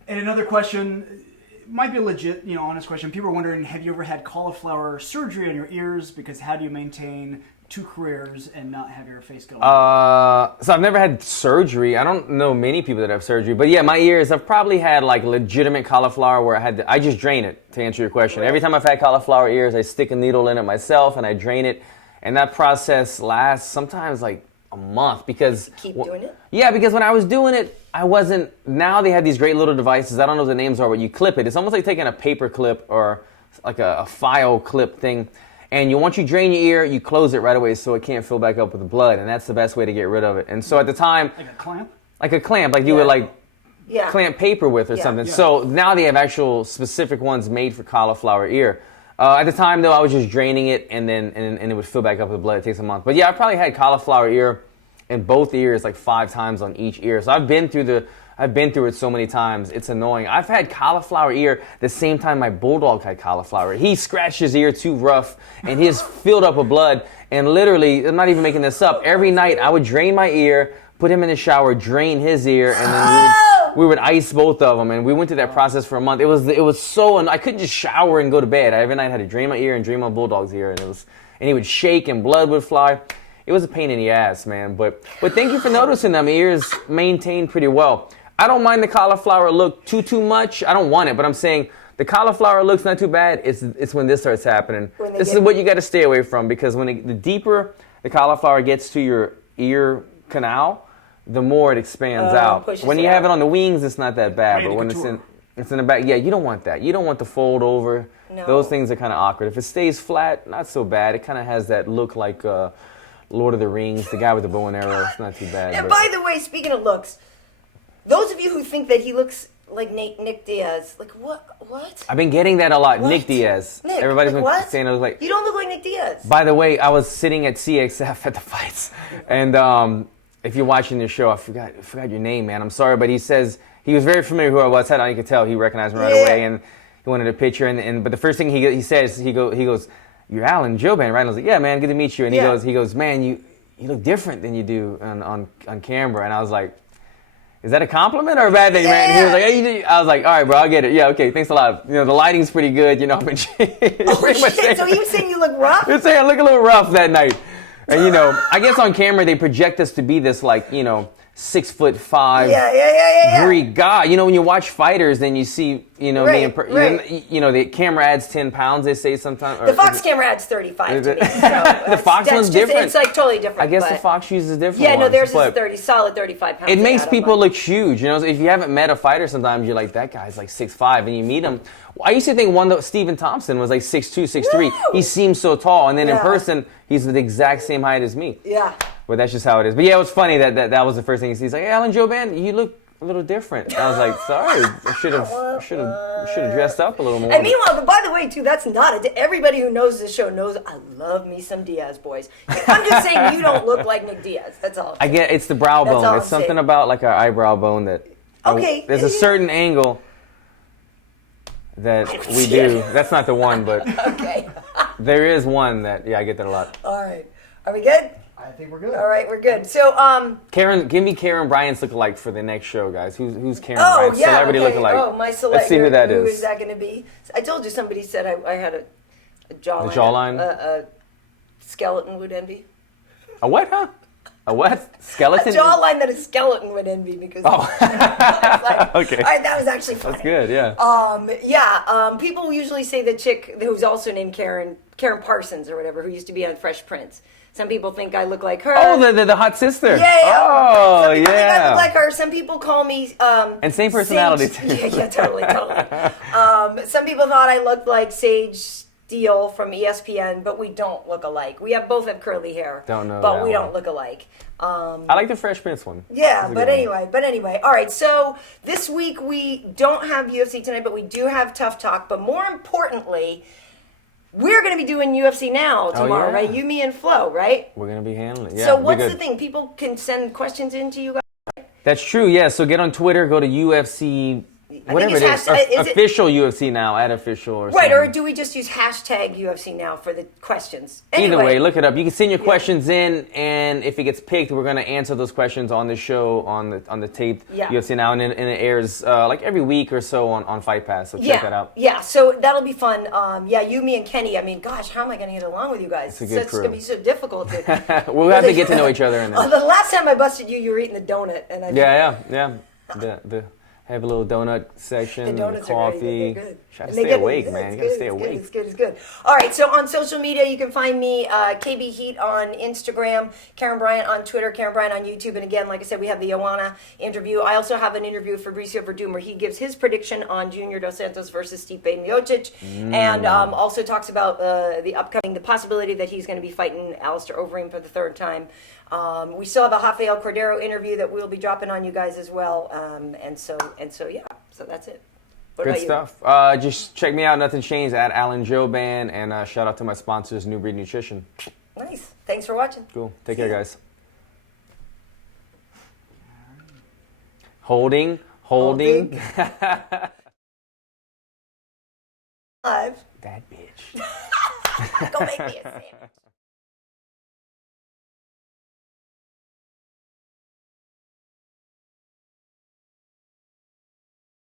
And another question, might be a legit, honest question. People are wondering, have you ever had cauliflower surgery on your ears? Because how do you maintain 2 careers and not have your face go? So I've never had surgery. I don't know many people that have surgery, but yeah, my ears, I've probably had like legitimate cauliflower where I just drain it, to answer your question. Every time I've had cauliflower ears, I stick a needle in it myself and I drain it. And that process lasts sometimes like a month because... Keep doing it? Yeah, because when I was doing it, I wasn't... Now they have these great little devices. I don't know what the names are, but you clip it. It's almost like taking a paper clip or like a file clip thing. And once you drain your ear, you close it right away so it can't fill back up with the blood. And that's the best way to get rid of it. And so at the time... Like a clamp? Like a clamp, like you would like clamp paper with or something. Yeah. So now they have actual specific ones made for cauliflower ear. At the time, though, I was just draining it, and then it would fill back up with blood. It takes a month. But yeah, I probably had cauliflower ear in both ears like 5 times on each ear. So I've been through it so many times. It's annoying. I've had cauliflower ear the same time my bulldog had cauliflower. He scratched his ear too rough, and he is filled up with blood. And literally, I'm not even making this up. Every night, I would drain my ear, put him in the shower, drain his ear, and then we would ice both of them. And we went through that process for a month. It was so I couldn't just shower and go to bed. Every night I had to drain my ear and drain my bulldog's ear, and he would shake and blood would fly. It was a pain in the ass, man. But thank you for noticing them. My ears maintained pretty well. I don't mind the cauliflower look too much. I don't want it, but I'm saying the cauliflower looks not too bad. It's when this starts happening. This is what you got to stay away from, because the deeper the cauliflower gets to your ear canal, the more it expands out. When you have it on the wings, it's not that bad. But when it's in the back, you don't want that. You don't want the fold over. No. Those things are kind of awkward. If it stays flat, not so bad. It kind of has that look like Lord of the Rings, the guy with the bow and arrow. It's not too bad. And by the way, speaking of looks, those of you who think that he looks like Nick Diaz, like what? I've been getting that a lot. What? Nick Diaz. Nick, Everybody's like been what? saying I was like. You don't look like Nick Diaz. By the way, I was sitting at CXF at the fights, and if you're watching this show, I forgot your name, man. I'm sorry, but he says he was very familiar who I was. I could tell he recognized me right away, and he wanted a picture. But the first thing he says, he goes, "You're Alan Jouban, right?" And I was like, "Yeah, man, good to meet you." And he goes, "Man, you look different than you do on camera." And I was like, "Is that a compliment or a bad thing, man?" And he was like, "Hey, I was like, "All right, bro, I get it. Yeah, okay, thanks a lot. The lighting's pretty good, but pretty much." So you saying you look rough? You're saying I look a little rough that night. And I guess on camera they project us to be this 6'5" Greek guy. When you watch fighters, then you see me in the camera adds 10 pounds. They say sometimes. The Fox camera adds 35 to me. The Fox one's different. It's like totally different. I guess the Fox uses different. Yeah, no, ones, theirs is solid 35 pounds. It makes people look huge. If you haven't met a fighter, sometimes you're like, that guy's like 6'5", and you meet him. I used to think Stephen Thompson was like 6'2", 6'3". He seems so tall, and then in person, he's the exact same height as me. Yeah. But that's just how it is. But yeah, it was funny that was the first thing he sees. He's like, "Hey, Alan Jouban, you look a little different." I was like, "Sorry, I should have dressed up a little more." And meanwhile, by the way, too, that's not everybody who knows this show knows I love me some Diaz boys. I'm just saying you don't look like Nick Diaz. That's all. I get it's the brow bone. It's something about like our eyebrow bone that. Okay. There's a certain angle that we do. That's not the one, but okay. There is one that I get that a lot. All right. Are we good? I think we're good. All right, we're good. So, Karyn, give me Karyn Bryant's lookalike for the next show, guys. Who's Karyn oh Bryant's yeah, celebrity okay. lookalike? Oh, my celebrity. Let's see who that is. Who is that going to be? I told you somebody said I had a jawline. The jawline? A skeleton would envy. A what, huh? A what? Skeleton? A jawline that a skeleton would envy because. Oh. Okay. That was actually funny. That's good. Yeah. People usually say the chick who's also named Karyn Parsons or whatever, who used to be on Fresh Prince. Some people think I look like her. Oh, the hot sister. Yeah. Oh, some people think I yeah. look like her. Some people call me. And same personality Sage, too. Yeah, totally. Some people thought I looked like Sage deal from ESPN, but we don't look alike. We both have curly hair. Don't know but that we one. don't look alike. I like the Fresh Prince one. Yeah, That's a but good one. anyway. All right, so this week we don't have UFC tonight, but we do have Tough Talk. But more importantly, we're going to be doing UFC Now tomorrow, yeah. right? You, me, and Flo, right? We're gonna be handling it. Yeah, So be what's good. the thing? People can send questions in to you guys? That's true. Yeah. So get on Twitter. Go to UFC. Whatever it it's is. hashtag- is it- Official UFC Now. At official or Right, something. or do we just use hashtag UFC Now for the questions? Either Anyway, way, look it up. You can send your questions in, and if it gets picked, we're going to answer those questions on the show, on the tape Yeah. UFC Now, and it airs like every week or so on Fight Pass. So check that out. Yeah, so that'll be fun. You, me, and Kenny. I mean, gosh, how am I going to get along with you guys? It's a good It's going to crew. be so difficult. We'll have to get to know each other. And The last time I busted you, you were eating the donut, and I yeah. The have a little donut section, The donuts coffee. are really good. Try to And they stay get- awake, it's man. You good, gotta stay it's good, awake. It's good. All right, so on social media, you can find me, KB Heat on Instagram, Karyn Bryant on Twitter, Karyn Bryant on YouTube. And again, like I said, we have the Joanna interview. I also have an interview for Fabricio Verdum where he gives his prediction on Junior Dos Santos versus Stipe Miocic. And also talks about the possibility that he's going to be fighting Alistair Overeem for the third time. We still have a Rafael Cordero interview that we'll be dropping on you guys as well. And so yeah. So that's it. What Good about stuff. Just check me out, Nothing Changed, at Alan Jouban, and shout out to my sponsors, New Breed Nutrition. you? Nice. Thanks for watching. Cool. Take care, guys. Holding. Live. That bitch. Go make me a sandwich.